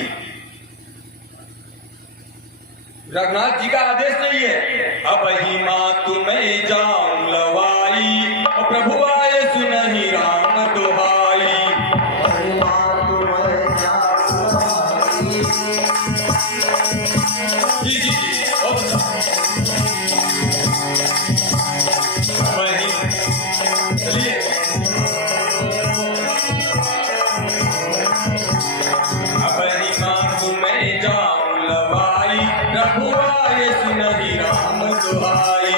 रघुनाथ जी का आदेश नहीं है। अब ही मातु मैं जाऊं लवाई, प्रभु आए सुनहि राम दुहाई। जी जी जी बहुत चलिए। अब ही मातु मैं जाऊं लवाई, प्रभु आए सुनहि राम दुहाई।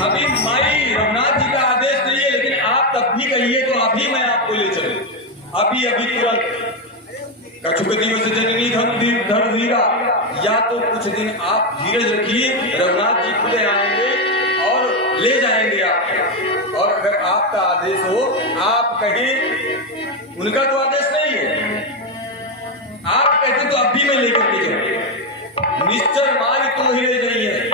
अभी माई रघुनाथ जी का आदेश नहीं है, लेकिन आप तब भी कहिए तो अभी मैं आपको ले चलूं, अभी अभी तुरंत। कछुक दिवस जननी धर धीरा, या तो कुछ दिन आप धीरज रखिए, रघुनाथ जी खुद आएंगे और ले जाएंगे आपको। और अगर आपका आदेश हो, आप कहें, उनका तो आदेश नहीं है, आप कहते तो अभी मैं लेकर के जाऊं। निश्चर मार्ग तो ही ले जाइए।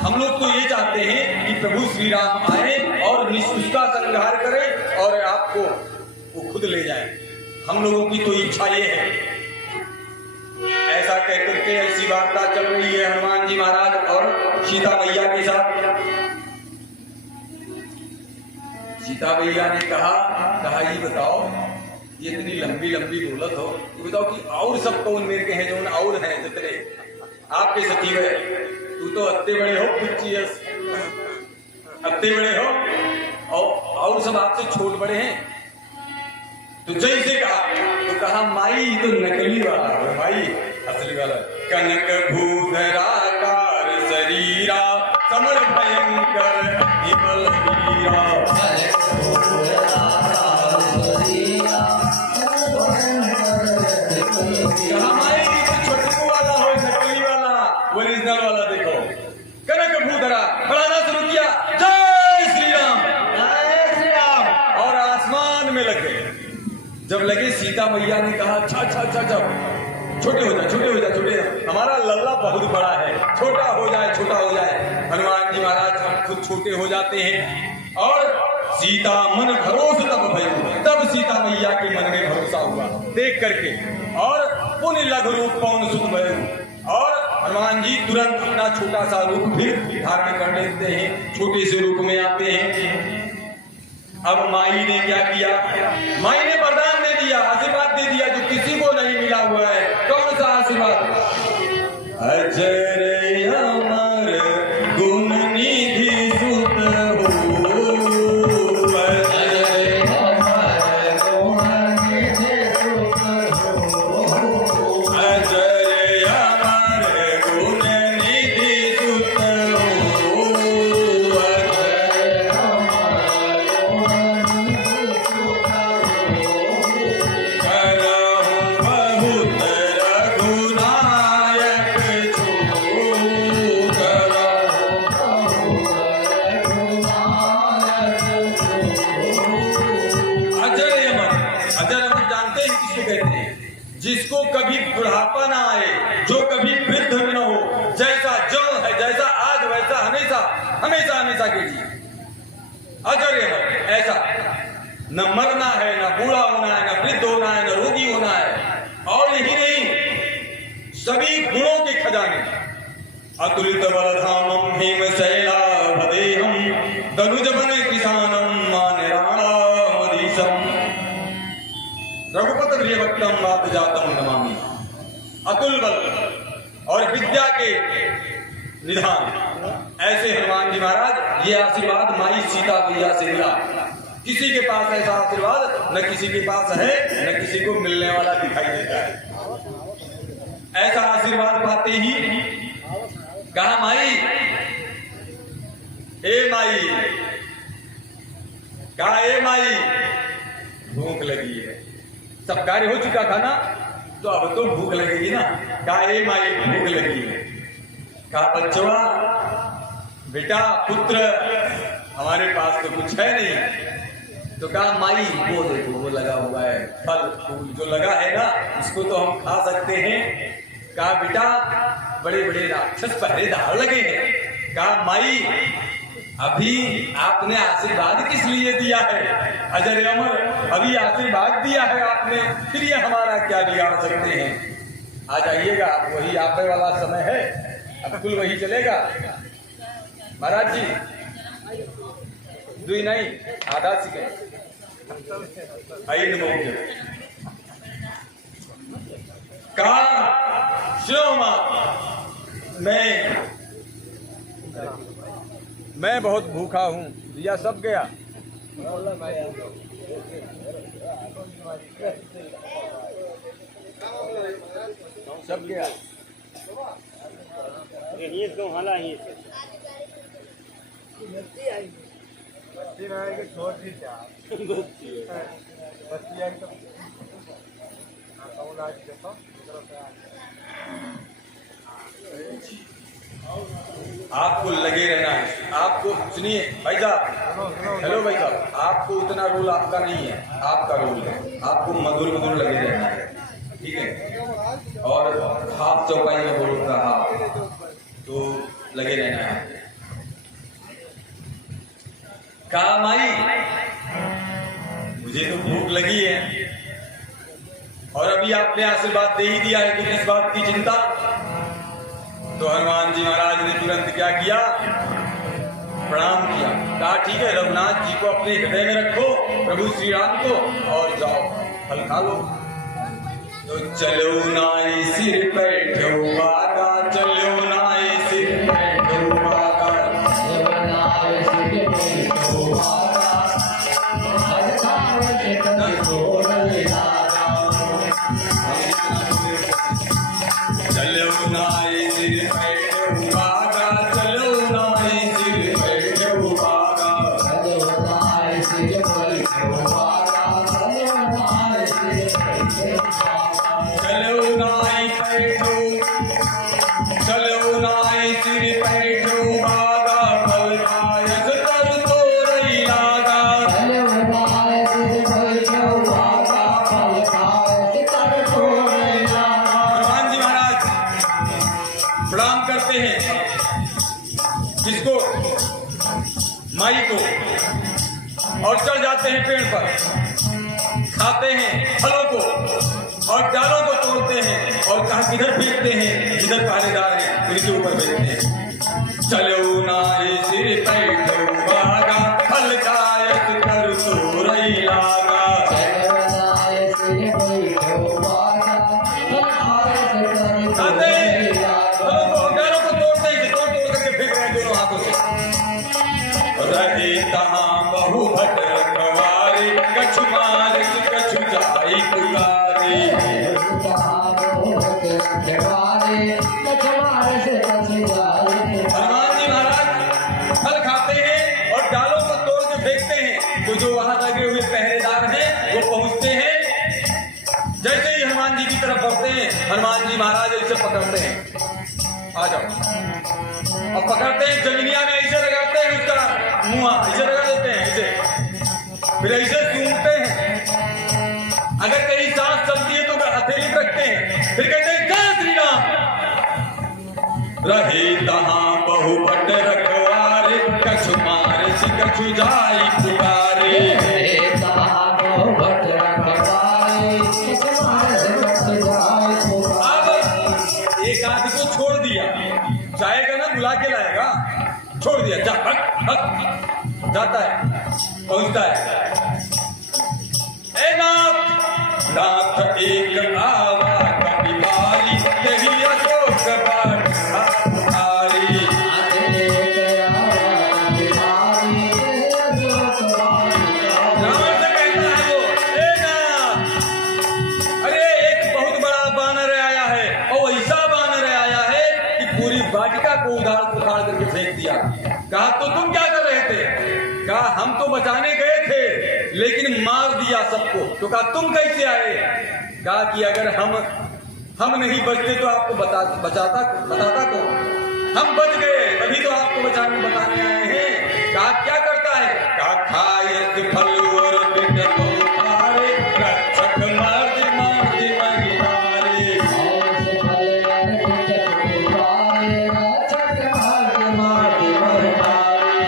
हम लोग तो ये चाहते हैं कि प्रभु श्री राम आए और उसका संहार करें और आपको वो खुद ले जाए। हम लोगों की तो इच्छा ये है। ऐसा कहकर के ऐसी वार्ता चल रही है हनुमान जी महाराज और सीता मैया के साथ। सीता मैया ने कहा ये बताओ, ये इतनी लंबी लंबी बोलत हो, ये बताओ कि और सब कौन मेरे के हैं जो और हैं जितने आपके सचिव है। तू तो अत्ते बड़े हो, कुछ अत्ते बड़े हो और सब आपसे छोट बड़े हैं। तो जैसे कहा माई तो नकली वाला है, माई असली वाला। कनक भूधराकार शरीरा समर भयंकर विमल वीरा। कहा माई तो छोटू वाला हो, नकली वाला, ओरिजिनल वाला देखो। कनक भूधरा बढ़ाना शुरू किया, जय श्री राम, जय श्री राम। और आसमान में लग गए। जब लगे सीता मैया ने कहा अच्छा छोटे हो जा, हमारा लल्ला बहुत बड़ा है, छोटा हो जाए। हनुमान जी महाराज हम खुद छोटे हो जाते हैं। और सीता मन भरोस तब सीता मैया के मन में भरोसा हुआ देख करके। और पुण्य लघु रूप पौन सुत भयु। और हनुमान जी तुरंत अपना छोटा सा रूप फिर धारण कर लेते हैं, छोटे से रूप में आते हैं। अब माई ने क्या किया? माई ने वरदान दे दिया, आशीर्वाद दे दिया जो किसी को नहीं मिला हुआ है। कौन सा आशीर्वाद? अजर अमर गुण निधि सुत हो, अजर अमर गुण निधि सुत हो, अजर अमर गुण निधि सुत जिसको कभी बुढ़ापा ना आए, जो कभी वृद्ध में न हो, जैसा जो है, जैसा आज वैसा हमेशा के जी। अजर ऐसा न मरना है, न बूढ़ा होना है, न वृद्ध होना है, न रोगी होना है। और यही नहीं, सभी गुणों के खजाने। अतुलित बलधामम हेम शैला भदेहम तनुज बन किसानम मान राणामधीशम रघुपत प्रियवक्तम वात जातम नमामि। अतुल बल और विद्या के निधान ऐसे हनुमान जी महाराज। ये आशीर्वाद माई सीता मैया से मिला। किसी के पास ऐसा आशीर्वाद न किसी के पास है, न किसी को मिलने वाला दिखाई देता है। ऐसा आशीर्वाद पाते ही कहा माई, ए माई, कहा ए माई, भूख लगी है। सब कार्य हो चुका था ना, तो अब तो भूख लगेगी ना। कहा ए माई भूख लगी है। कहा बच्चवा, बेटा, पुत्र, हमारे पास तो कुछ है नहीं। तो कहा माई वो देखो, वो लगा हुआ है फल फूल जो लगा है ना, उसको तो हम खा सकते हैं। कहा बेटा, बड़े बड़े राक्षस पहरेदार लगे हैं। कहा माई, अभी आपने आशीर्वाद किस लिए दिया है? अजर अमर अभी आशीर्वाद दिया है आपने, फिर ये हमारा क्या बिगाड़ सकते हैं? आ जाइएगा, वही आने वाला समय है, अब कुल वही चलेगा। महाराज जी दुई नहीं आधा सीखे आई नमोगे कहा श्योमा, मैं बहुत भूखा हूँ। दिया सब गया। सब गया। ये तो हाला ही छोड़ दी क्या आपको लगे रहना है। आपको सुनिए भाई साहब, हेलो भाई साहब, आपको उतना रोल आपका नहीं है, आपका रोल है। आपको मधुर मधुर लगे रहना है, ठीक है। और हाथ चौपाई में बोल रहा तो लगे रहना है। कहा माई मुझे तो भूख लगी है और अभी आपने आशीर्वाद दे ही दिया है कि किस बात की चिंता। तो हनुमान जी महाराज ने तुरंत क्या किया, प्रणाम किया। कहा ठीक है, रघुनाथ जी को अपने हृदय में रखो, प्रभु श्री राम को, और जाओ फल खा लो। तो चलो नाई सिर बैठो बागा, चलो नाई सिर बैठो बागा, चलो नाई सिर बैठो बागा, चलो नाई सिर बैठो बागा, चलो नाई बैठो, चलो नाई सिर बैठो बागा, फल खायस कर तो रही लागा। हनुमान जी महाराज प्रणाम करते हैं किसको, माई को, और चढ़ जाते हैं पेड़ पर, खाते हैं फलों को और डालों को तोड़ते हैं और कहा किधर फेंकते हैं, जिधर पहरेदार हैं उनके ऊपर फेंकते हैं। चलो नाई सिर बैठो बागा, फल खायस कर तो रही लागा। खाते हैं फलों को, डालों को तोड़ते हैं, तोड़ तोड़ करके फेंक रहे हैं दोनों हाथों से। रहे तहाँ बहु भट रखवारे, कछु मारस कछु जाई पुकारे। हनुमान जी महाराज फल खाते हैं और डालों को तोड़ के फेंकते हैं। तो जो वहां लगे हुए पहरेदार हैं वो पहुंचते हैं, जैसे ही हनुमान जी की तरफ बढ़ते हैं हनुमान जी महाराज ऐसे पकड़ते हैं, आ जाओ, और पकड़ते हैं जमीनिया में ऐसे लगाते हैं, उसका मुंह ऐसे लगा देते हैं ऐसे, फिर ऐसे सूंघते हैं। अगर कहीं सांस चलती है तो हथेली रखते हैं, फिर कहते हैं जय श्री राम। रहे तहाँ बहु भट रखवारे, कछु मारस कछु जाई पुकारे। अब एक आदमी को छोड़ दिया, जाएगा ना बुला के लाएगा, छोड़ दिया, जा हट हट, जाता है, पहुंचता है। ए नाथ, नाथ एक आवा कपि बारी, यही अशोक बाट हारी। रावण से कहता है वो, ए नाथ, अरे एक बहुत बड़ा बानर आया है, और ऐसा बानर आया है कि पूरी वाटिका को उखाड़ करके फेंक दिया। कहा तो तुम क्या कर रहे थे? कहा हम तो बचाने गए थे लेकिन मार दिया सबको। तो कहा तुम कैसे आए? कहा कि अगर हम नहीं बचते तो आपको बताता कौन? हम बच गए तभी तो आपको बताने आए हैं। कहा क्या करता है? कहा खायस फल और बिन को खारे, रक्षक मर्द मर्द महिलारे।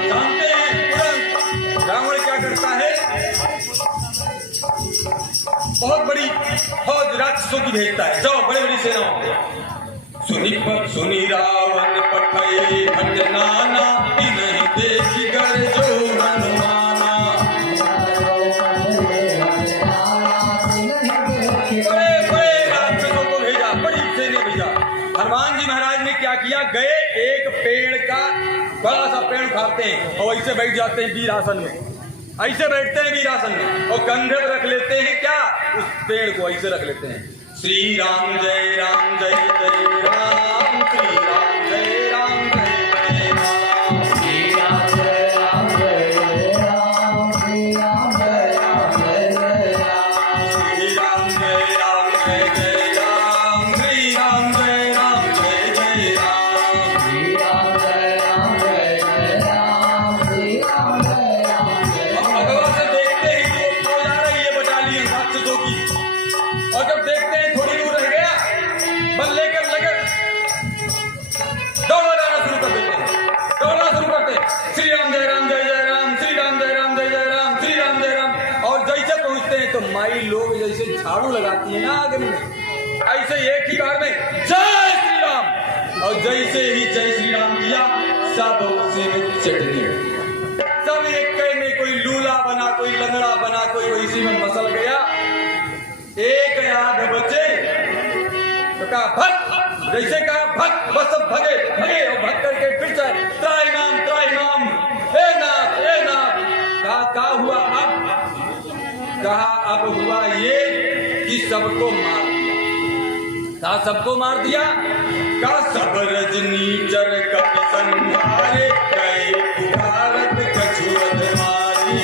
जानते हैं तुरंत रावण क्या करता है? बहुत बड़ी फौज राक्षसों की भेजता है, जाओ बड़ी बड़ी सेनाओं को। सुनी रावण पठई भट नाना, नहीं देखी कर जो हनुमाना। बड़े बड़े राक्षसों को भेजा, बड़ी सेना भेजा। हनुमान जी महाराज ने क्या किया? गए एक पेड़ का बड़ा सा पेड़ उठाते हैं और ऐसे बैठ जाते हैं वीर आसन में, ऐसे बैठते हैं वीर आसन में, और कंधे पर रख लेते हैं क्या? उस पेड़ को ऐसे रख लेते हैं। श्री राम जय राम जय जय राम, श्री राम जय राम जय जय राम, श्री राम जय राम जय जय राम, श्री राम जय राम जय जय राम, श्री राम जय राम जय जय राम, श्री राम जय राम जय जय राम, श्री राम जय राम जय जय राम, श्री राम जय राम जय। हम भगवान से देखते हैं कि वो जा रही है बटालियन राक्षसों की, और जब देखते हैं थोड़ी दूर रह गया, बल लेकर लगे लोग जैसे झाड़ू लगाती है ना आगे में, ऐसे एक ही बार में जय श्री राम, और जैसे ही जय श्री राम किया सब उसी में चटनी, सब एक में कोई लूला बना, कोई लंगड़ा बना, कोई वैसी में मसल गया। एक आध बचे तो कहा भग, जैसे कहा भग, बस सब भगे भगे, और भग करके फिर से त्राई नाम, हे नाथ। कहा हुआ अब, कहा अब हुआ ये कि सबको मार दिया। कहा सबको मार दिया, कहा सब रजनीचर कपि संहारे, कई पुकारत कछुअत मारी।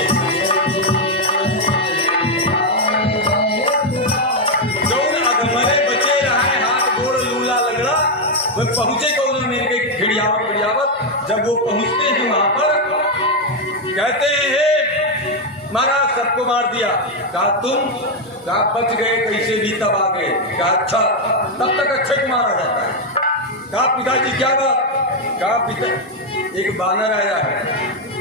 जौन अधमरे बचे रहे हाथ गोड़ लूला लगड़ा, वह पहुंचे कौन मेरे के खिड़ियावत। जब वो पहुंचते हैं वहां पर, कहते हैं महाराज सबको मार दिया। कहा तुम, कहा बच गए कैसे भी, तब आ गए। कहा अच्छा, तब तक अक्षय कुमार आ जाता है। कहा पिताजी क्या बात? कहा पिता, एक बानर आया है,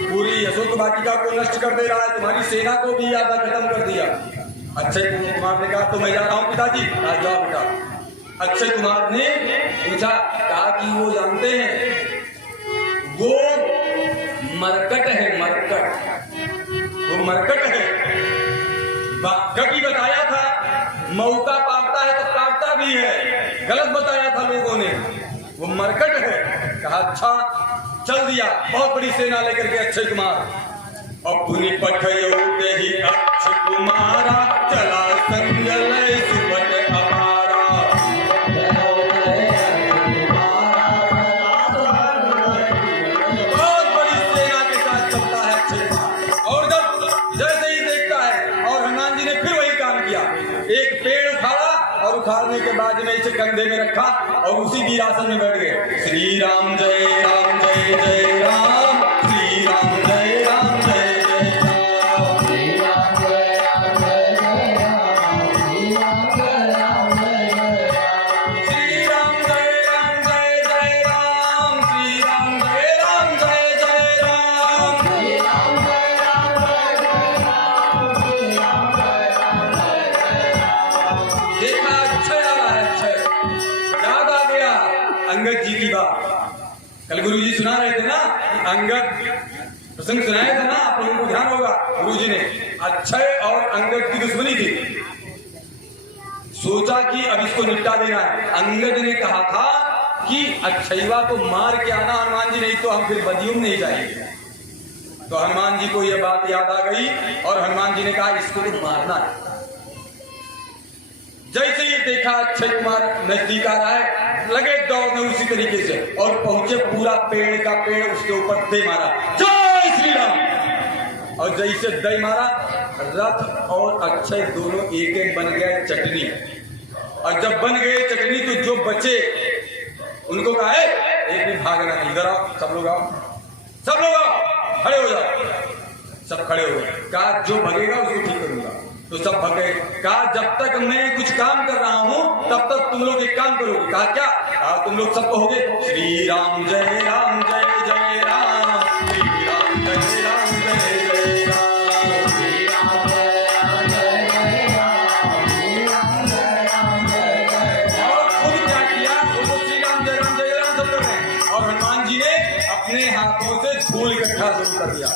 पूरी अशोक वाटिका को नष्ट कर दे रहा है, तुम्हारी सेना को भी आधा खत्म कर दिया। अक्षय कुमार ने कहा तो मैं जा रहा हूँ पिताजी। कहा जाओ बेटा। अक्षय कुमार ने पूछा, कहा कि वो जानते हैं वो मरकट है, मरकट, वो मरकट है। कभी बताया था मौका पाता है तो काटता भी है, गलत बताया था लोगों ने, वो मरकट है। कहा अच्छा, चल दिया बहुत बड़ी सेना लेकर के अक्षय कुमार। अपनी पठयोते ही अक्षय कुमारा, चला संगलय सुबट अपारा। बहुत बड़ी सेना के साथ चलता है अक्षय कुमार, और जब जैसे ही देखता है, और हनुमान जी ने फिर वही काम किया, एक पेड़ उखाड़ा और उखाड़ने के बाद में इसे कंधे में रखा और उसी वीरासन में बैठ गए। श्री राम जय राम जय जय राम, श्री राम जय राम जय जय राम, श्री राम जय राम जय जय राम, श्री राम जय राम जय जय राम, श्री राम जय राम जय जय राम, श्री राम जय राम जय जय राम, श्री राम जय राम जय जय राम, श्री राम जय राम जय जय राम। देखा अक्षय आ रहा है, अक्षय याद आ गया अंगद जी की बात। कल गुरु जी सुना रहे थे ना, अंगद प्रसंग सुनाया था ना, आप लोगों को ध्यान होगा। गुरु जी ने अक्षय और अंगद की दुश्मनी थी, सोचा कि अब इसको निपटा देना है। अंगद ने कहा था कि अक्षयवा को मार के आना हनुमान जी, नहीं तो हम फिर बदियूं नहीं जाएंगे। तो हनुमान जी को यह बात याद आ गई और हनुमान जी ने कहा इसको तो मारना है। जैसे ही देखा अक्षय कुमार नजदीक आ रहा है, लगे दौड़ने उसी तरीके से, और पहुंचे पूरा पेड़ का पेड़ उसके ऊपर दे मारा, जय श्री राम। और जैसे दे मारा, रथ और अक्षय दोनों एक बन गए चटनी। और जब बन गए चटनी तो जो बचे उनको कहा है एक भी भागना नहीं, इधर आओ, सब लोग आओ, सब लोग आओ, खड़े हो जाओ। सब खड़े हो गए। कहा जो भगेगा उसको ठीक करूंगा। तो सब भगे। कहा जब तक मैं कुछ काम कर रहा हूं तब तक तुम लोग एक काम करोगे। कहा क्या? कहा तुम लोग सब कहोगे श्री राम जय राम जय जय राम, श्री राम जय राम जय जय राम, श्री राम जय राम जय जय राम, श्री राम जय राम जय जय राम। और खुद क्या किया? वो श्री राम जय राम जय राम सब कर रहे हैं। और हनुमान जी ने अपने हाथों से धूल इकट्ठा शुरू कर दिया,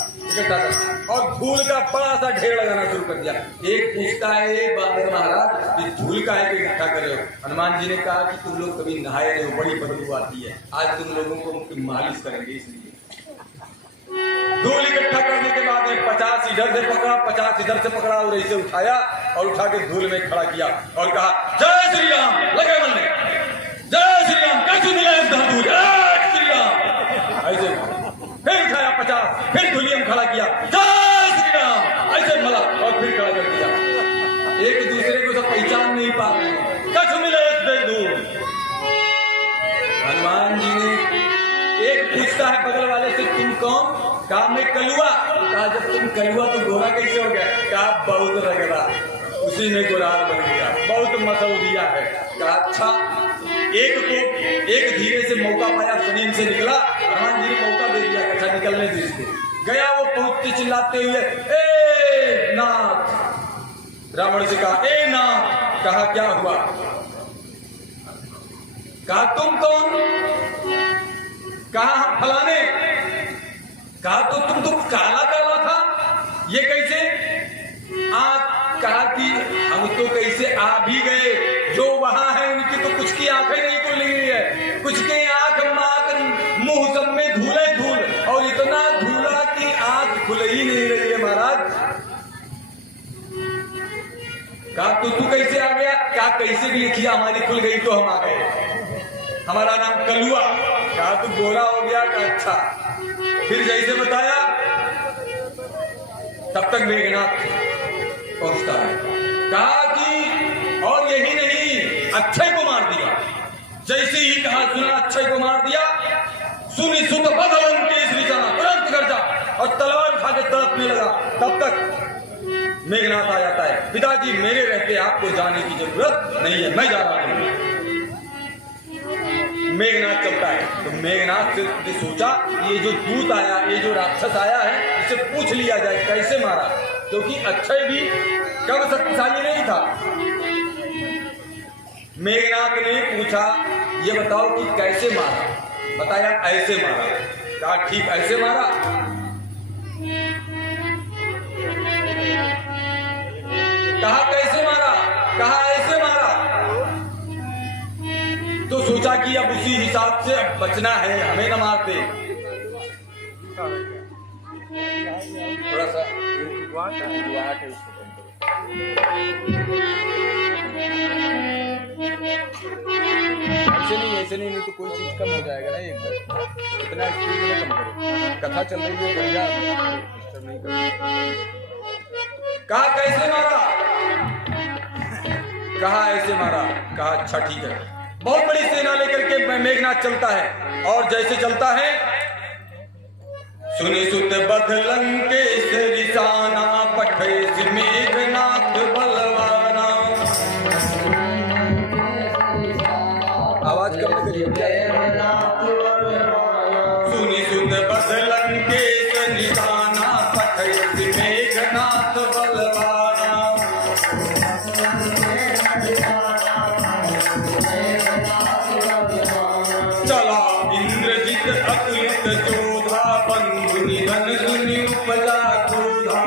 और धूल का बड़ा सा ढेर लगाना शुरू कर दिया। एक पूछता है बांदर महाराज ये धूल का है कि इकट्ठा कर रहे हो? हनुमान जी ने कहा कि तुम लोग कभी नहाए रहे हो, बड़ी बदबू आती है, आज तुम लोगों को मालिश करेंगे इसलिए। धूल इकट्ठा करने के बाद 50 इधर से पकड़ा, 50 इधर से पकड़ा और ऐसे उठाया और उठा के धूल में खड़ा किया और कहा जय श्री राम। लगे बोलने जय श्री राम, कैसे मिला इस धूल, जय श्री राम। ऐसे फिर उठाया 50, फिर धुलियम खड़ा किया जय श्री राम, ऐसे मला और फिर खड़ा कर दिया। एक दूसरे को सब पहचान नहीं पा रहे, कैसे मिला इस धूल। हनुमान जी ने एक पूछता है बगल वाले से तुम कौन? कहा मैं कलुआ। कहा जब तुम कलुआ तो घोड़ा कैसे हो गया? कहा बहुत रगड़ा, उसी में गुरार बन गया, बहुत मसौदिया है। कहा अच्छा। एक धीरे से मौका पाया, जमीन से निकला, हनुमान जी ने मौका दे दिया, अच्छा निकलने दी इसको। गया वो पहुंचते चिल्लाते हुए ए नाथ, रावण से कहा, ए ना, कहा क्या हुआ? कहा तुम कौन? कहा हम फलाने। कहा तो तुम काला काला था, ये कैसे? कहा कि हम तो कैसे आ भी गए, जो वहां है उनकी तो कुछ की आंखें नहीं खुल रही है, कुछ के आंख माक मुंह सब में धूल है धूल, और इतना धूला कि आंख खुल ही नहीं रही है महाराज। कहा तो तू कैसे आ गया? क्या कैसे भी लिखिया, हमारी खुल गई तो हम आ गए, हमारा नाम कलुआ। कहा तू गोरा हो गया? का अच्छा। फिर जैसे बताया तब तक मेघनाथ पहुंचता है। कहा कि और यही नहीं, अक्षय को मार दिया। जैसे ही कहा सुना अक्षय को मार दिया, सुनी सुत बदलन के इस निशाना तुरंत कर जा और तलवार उठा के तड़पने लगा। तब तक मेघनाथ आ जाता है। पिताजी मेरे रहते आपको जाने की जरूरत नहीं है, मैं जा रहा हूं। मेघनाथ चलता है तो मेघनाथ से सोचा ये जो दूत आया, ये जो राक्षस आया है, इसे पूछ लिया जाए कैसे मारा, क्योंकि अक्षय भी कम शक्तिशाली नहीं था। मेघनाथ ने पूछा ये बताओ कि कैसे मारा? बताया ऐसे मारा। कहा ठीक ऐसे मारा। कहा कैसे मारा? कहा ऐसे मारा। तो सोचा कि अब उसी हिसाब से बचना है, हमें न मारते। थोड़ा सा ऐसे नहीं तो कोई चीज कम हो जाएगा ना एक बार, इतना स्पीड में कम करो। कथा चल रही है बढ़िया, डिस्टर्ब नहीं करो। कहा कैसे मारा? कहा ऐसे मारा। कहा अच्छा ठीक है। बहुत बड़ी सेना लेकर के मेघनाथ चलता है, और जैसे चलता है सुनी सुत बदलन के सरिसाना पठे मेघनाथ बलवाना। आवाज कम करिए। सुनी सुत बदलन के सरिसाना पठे मेघनाथ बलवाना। चला इंद्रजित अतुलित जोधा, बंधु निधन सुनि उपजा क्रोधा।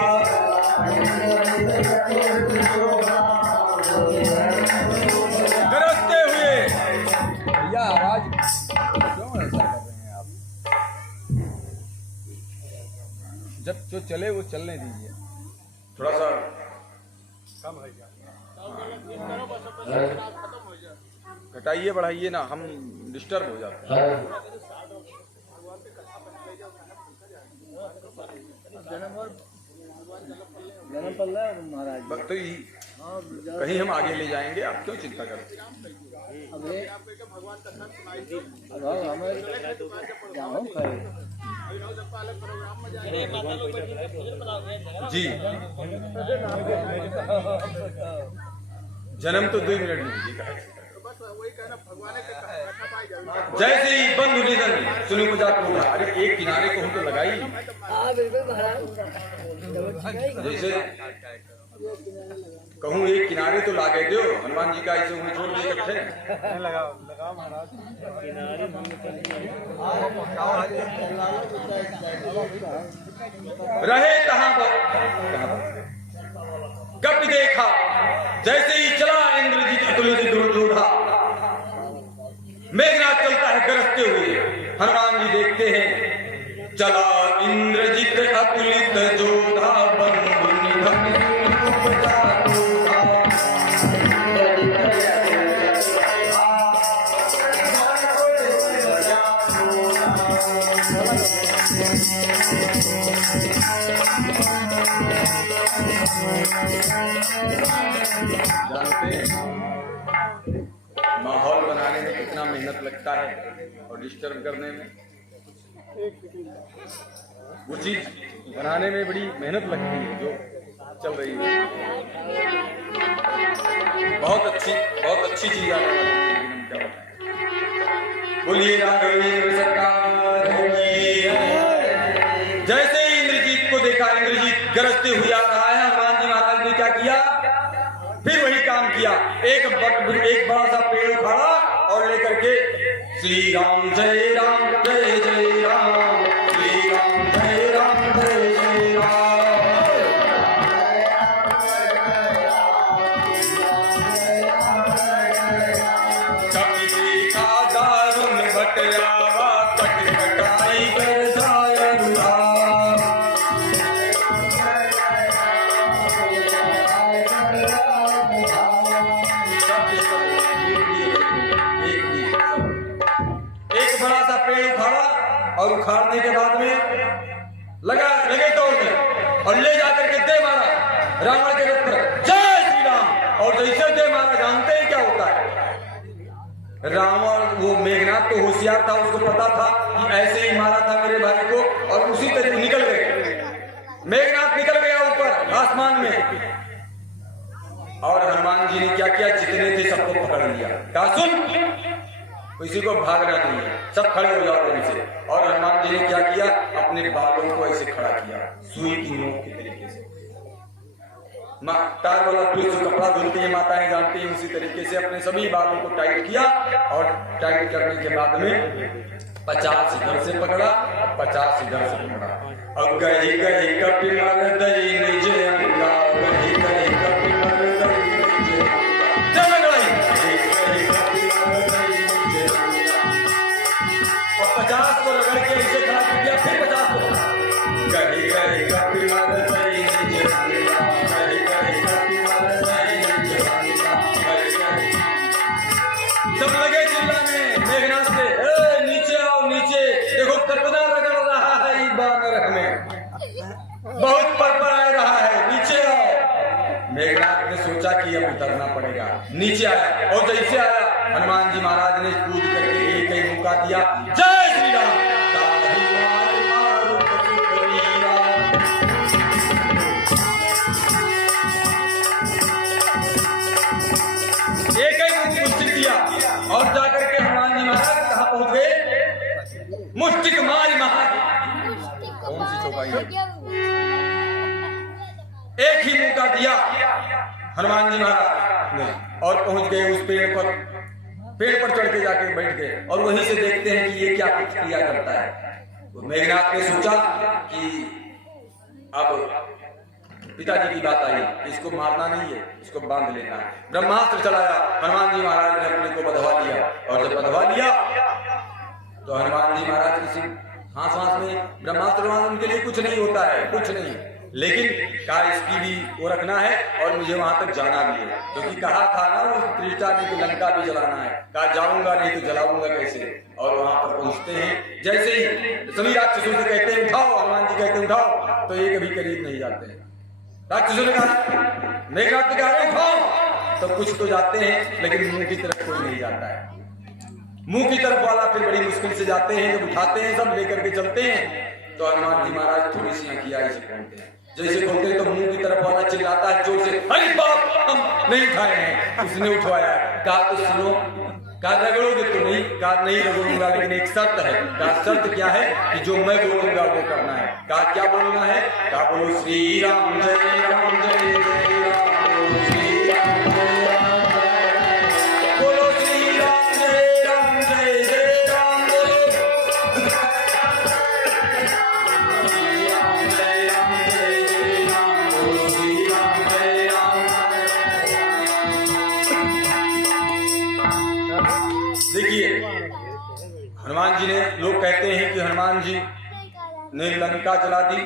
गरजते हुए भैया आवाज क्यों ऐसा कर रहे हैं आप? जब जो चले वो चलने दीजिए, थोड़ा सा कम है क्या? घटाइए बढ़ाइए ना, हम डिस्टर्ब हो जाते हैं। तो कहीं हम आगे ले जाएंगे, आप क्यों चिंता करते हैं? जी जन्म तो 2 मिनट में कीजिएगा। जैसे ही बंधु निधन सुनी उपजा क्रोधा। अरे एक किनारे को हम तो लगाई। जैसे कहूँ एक किनारे तो लागे दो, हनुमान जी का ऐसे उन्हें छोड़ दिए इकट्ठे। लगाओ महाराज। रहे कहाँ पर कब देखा, जैसे ही चला इंद्रजीत अतुलित जोधा। मेघनाथ चलता है गरजते हुए, हनुमान जी देखते हैं चला इंद्रजीत अतुलित जोधा, बंधु निधन उपजा क्रोधा। जानते माहौल बनाने में कितना मेहनत लगता है और डिस्टर्ब करने में। वो चीज बनाने में बड़ी मेहनत लगती है जो चल रही है। बहुत अच्छी चीज आने वाली है। क्या बताएं। बोलिए राघवेंद्र सरकार की। जैसे ही इंद्रजीत को देखा, इंद्रजीत गरजते हुए आ रहा है, हनुमान जी महाराज ने क्या किया? काम किया, एक बड़ा सा पेड़ उखाड़ा और लेकर के श्री राम जय राम जय जय राम, श्री राम जय राम जय जय राम। कभी देखा दारुण बटलावा, कट कटाई कर जाय रुलावा। एक बड़ा सा पेड़ उखाड़ा और उखाड़ने के बाद में लगे तोड़ने और ले जाकर के दे मारा रावण के रथ पर, जय श्री राम। और जैसे दे मारा, जानते हैं क्या होता है? रावण, वो मेघनाथ तो होशियार था, उसको पता था कि ऐसे ही मारा था मेरे भाई को, और उसी तरह निकल गए। मेघनाथ निकल गया ऊपर आसमान में, और हनुमान जी ने क्या किया, जितने थे सबको पकड़ लिया। कहा सुन, किसी को भागना नहीं है, सब खड़े हो जाओ इनसे। और हनुमान जी ने क्या किया, अपने बालों को ऐसे खड़ा किया सुई की नोक के तरीके से। तार वाला पुरुष जो कपड़ा धुलती है माताएं जानती हैं, उसी तरीके से अपने सभी बालों को टाइट किया, और टाइट करने के बाद में 50 इधर से पकड़ा, 50 इधर से पकड़ा। और गही गही कपिल दई निज अंगा, गही गही कपिल दई निज अंगा, चल गई 50 को रगड़ के ऐसे खड़ा कर दिया, फिर 50 को गही गही कपिल दई निज अंगा, गही गही कपिल दई निज अंगा, गही गही। सब लगे चिल्लाने मेघनाथ से, ए नीचे आओ नीचे, देखो कितना रगड़ रहा है ये बानर हमें, बहुत पर रहा है, नीचे आओ। मेघनाथ ने सोचा कि अब उतरना पड़ेगा, नीचे आया, और जैसे आया हनुमान जी महाराज ने कूद करके एक ही मौका दिया, जय श्री राम। एक ही मुष्टिक दिया, और जाकर के हनुमान जी महाराज कहाँ पहुंच गए, मुष्टिक मारी महाराज। कौन सी चौपाई है? एक ही मौका दिया हनुमान जी महाराज ने, और पहुंच गए उस पेड़ पर चढ़ के जाके बैठ गए, और वहीं से देखते हैं कि ये क्या प्रतिक्रिया करता है। तो मेघनाथ ने सोचा कि अब पिताजी की बात आई, इसको मारना नहीं है, इसको बांध लेना है। ब्रह्मास्त्र चलाया, हनुमान जी महाराज ने अपने को बंधवा लिया, और जब बंधवा लिया तो हनुमान जी महाराज किसी सांस में ब्रह्मास्त्र उनके लिए कुछ नहीं होता है, कुछ नहीं, लेकिन कहा इसकी भी वो रखना है, और मुझे वहां तक जाना भी है, क्योंकि कहा था ना उस त्रिजटा ने कि लंका भी जलाना है, कहा जाऊंगा नहीं तो जलाऊंगा कैसे। और वहां पर पहुंचते हैं, जैसे ही सभी राक्षसों से कहते हैं उठाओ, हनुमान जी कहते हैं उठाओ, तो ये कभी करीब नहीं जाते हैं। राक्षसों ने कहा, मेघनाथ ने कहा उठाओ, तो कुछ तो जाते हैं, लेकिन मुंह की तरफ कोई नहीं जाता है। मुंह की तरफ वाला फिर बड़ी मुश्किल से जाते हैं, जब उठाते हैं सब लेकर के चलते हैं, तो हनुमान जी महाराज थोड़ी सी आंखियां ऐसे खोलते हैं, जैसे खोलते हैं तो मुंह की तरफ वाला चिल्लाता है जोर से, अरे बाप हम नहीं उठाए हैं, उसने उठवाया है। कहा तो सुनो, कहा रगड़ोगे तो नहीं, कहा नहीं रगड़ूंगा, लेकिन एक शर्त है। कहा शर्त क्या है, कि जो मैं बोलूंगा वो करना है। कहा क्या बोलना है, कहा बोलो श्री राम जय राम जय जय राम, श्री राम जय राम बोलो, श्री राम जय राम जय जय राम बोलो, देखिए हनुमान जी ने, लोग कहते हैं कि हनुमान जी ने लंका जला दी,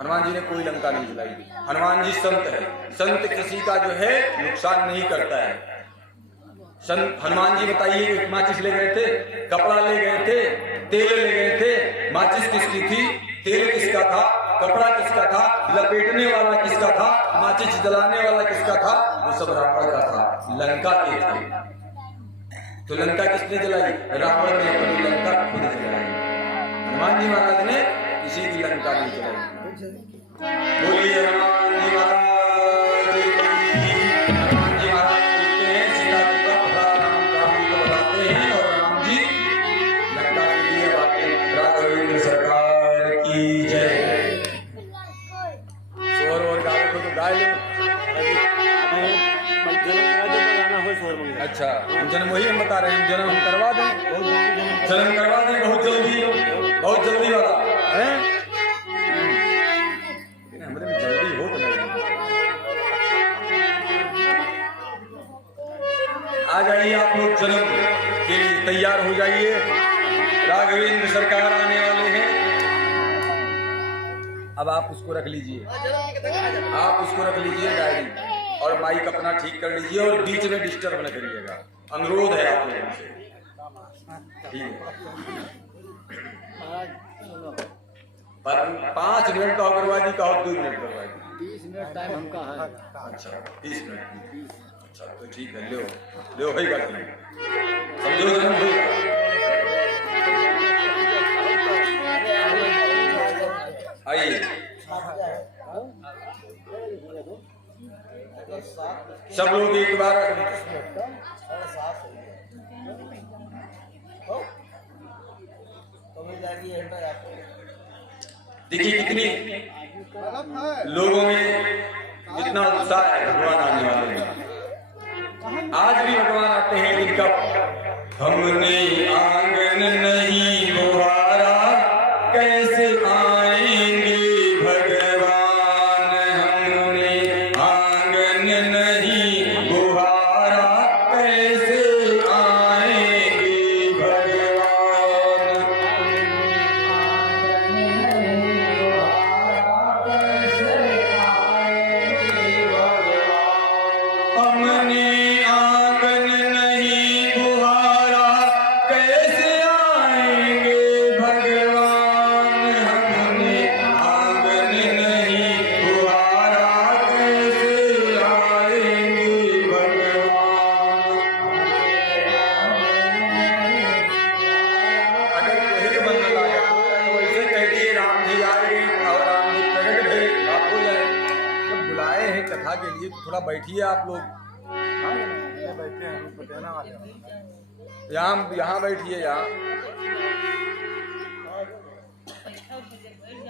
हनुमान जी ने कोई लंका नहीं जलाई। हनुमान जी संत है, संत किसी का जो है नुकसान नहीं करता है। संत हनुमान जी बताइए, माचिस ले गए थे, कपड़ा ले गए थे, तेल ले गए थे, माचिस किसकी थी, तेल किसका था, कपड़ा किसका था, लपेटने वाला किसका था, माचिस जलाने वाला किसका था, वो सब रावण का था, लंका के थे। तो लंका किसने जलाई, रावण ने अपनी लंका खुद जलाई, हनुमान जी महाराज ने किसी की लंका नहीं जलाई। बोलिए हनुमान जी महाराज की। हनुमान जी महाराज पूछते हैं, सीता जी का पता राम जी को बताते हैं, और राम जी लंका के लिए बातें। राघवेंद्र सरकार की जय। शोर और गावे को तो गाय लो। कुंवर मंगल। अच्छा, हम जन्म वही हम बता रहे हैं, जन्म हम करवा दें, जन्म करवा दें बहुत जल्दी वाला हैं? लेकिन हमारे में जल्दी हो तो नहीं। आ जाइए आप लोग, जन्म के लिए तैयार हो जाइए। राघवेंद्र सरकार आने वाले हैं। अब आप उसको रख लीजिए, आप उसको रख लीजिए डायरी, और माइक अपना ठीक कर लीजिए, और बीच में डिस्टर्ब न करिएगा, अनुरोध है आप लोगों से। ठीक है, पर 5 मिनट का अग्रवादी का, और 2 मिनट करवादी। 30 मिनट टाइम हमका है। अच्छा 30 मिनट। अच्छा तो ठीक है, लो होगा कि नहीं, समझो जन्म होगा। आइए सब लोग एक बार देखिए कितनी लोगों में कितना उत्साह है भगवान आने वाले हैं। आज भी भगवान आते हैं, इनका हमने आंगन नहीं बुहारा कैसे आएंगे भगवान, हमने आंगन नहीं बुहारा कैसे आएंगे भगवान। हमने आंगन नहीं बुहारा कैसे आएंगे भगवान, हमने आंगन नहीं बुहारा कैसे आएंगे भगवान। अगर कोई मन न लागे तो वैसे कह दिए राम जी आए और राम जी प्रकट भए, बात हो जाए। जब बुलाए हैं कथा के लिए तो थोड़ा बैठिए आप लोग। बैठे हैं, हमको देना वाले हैं। यहाँ बैठिए यहाँ।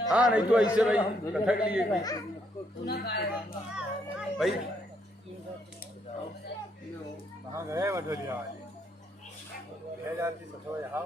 हाँ नहीं तो ऐसे भाई कथा के लिए भाई कहाँ गए मठोलिया वाले? 2000 की ससुर यहाँ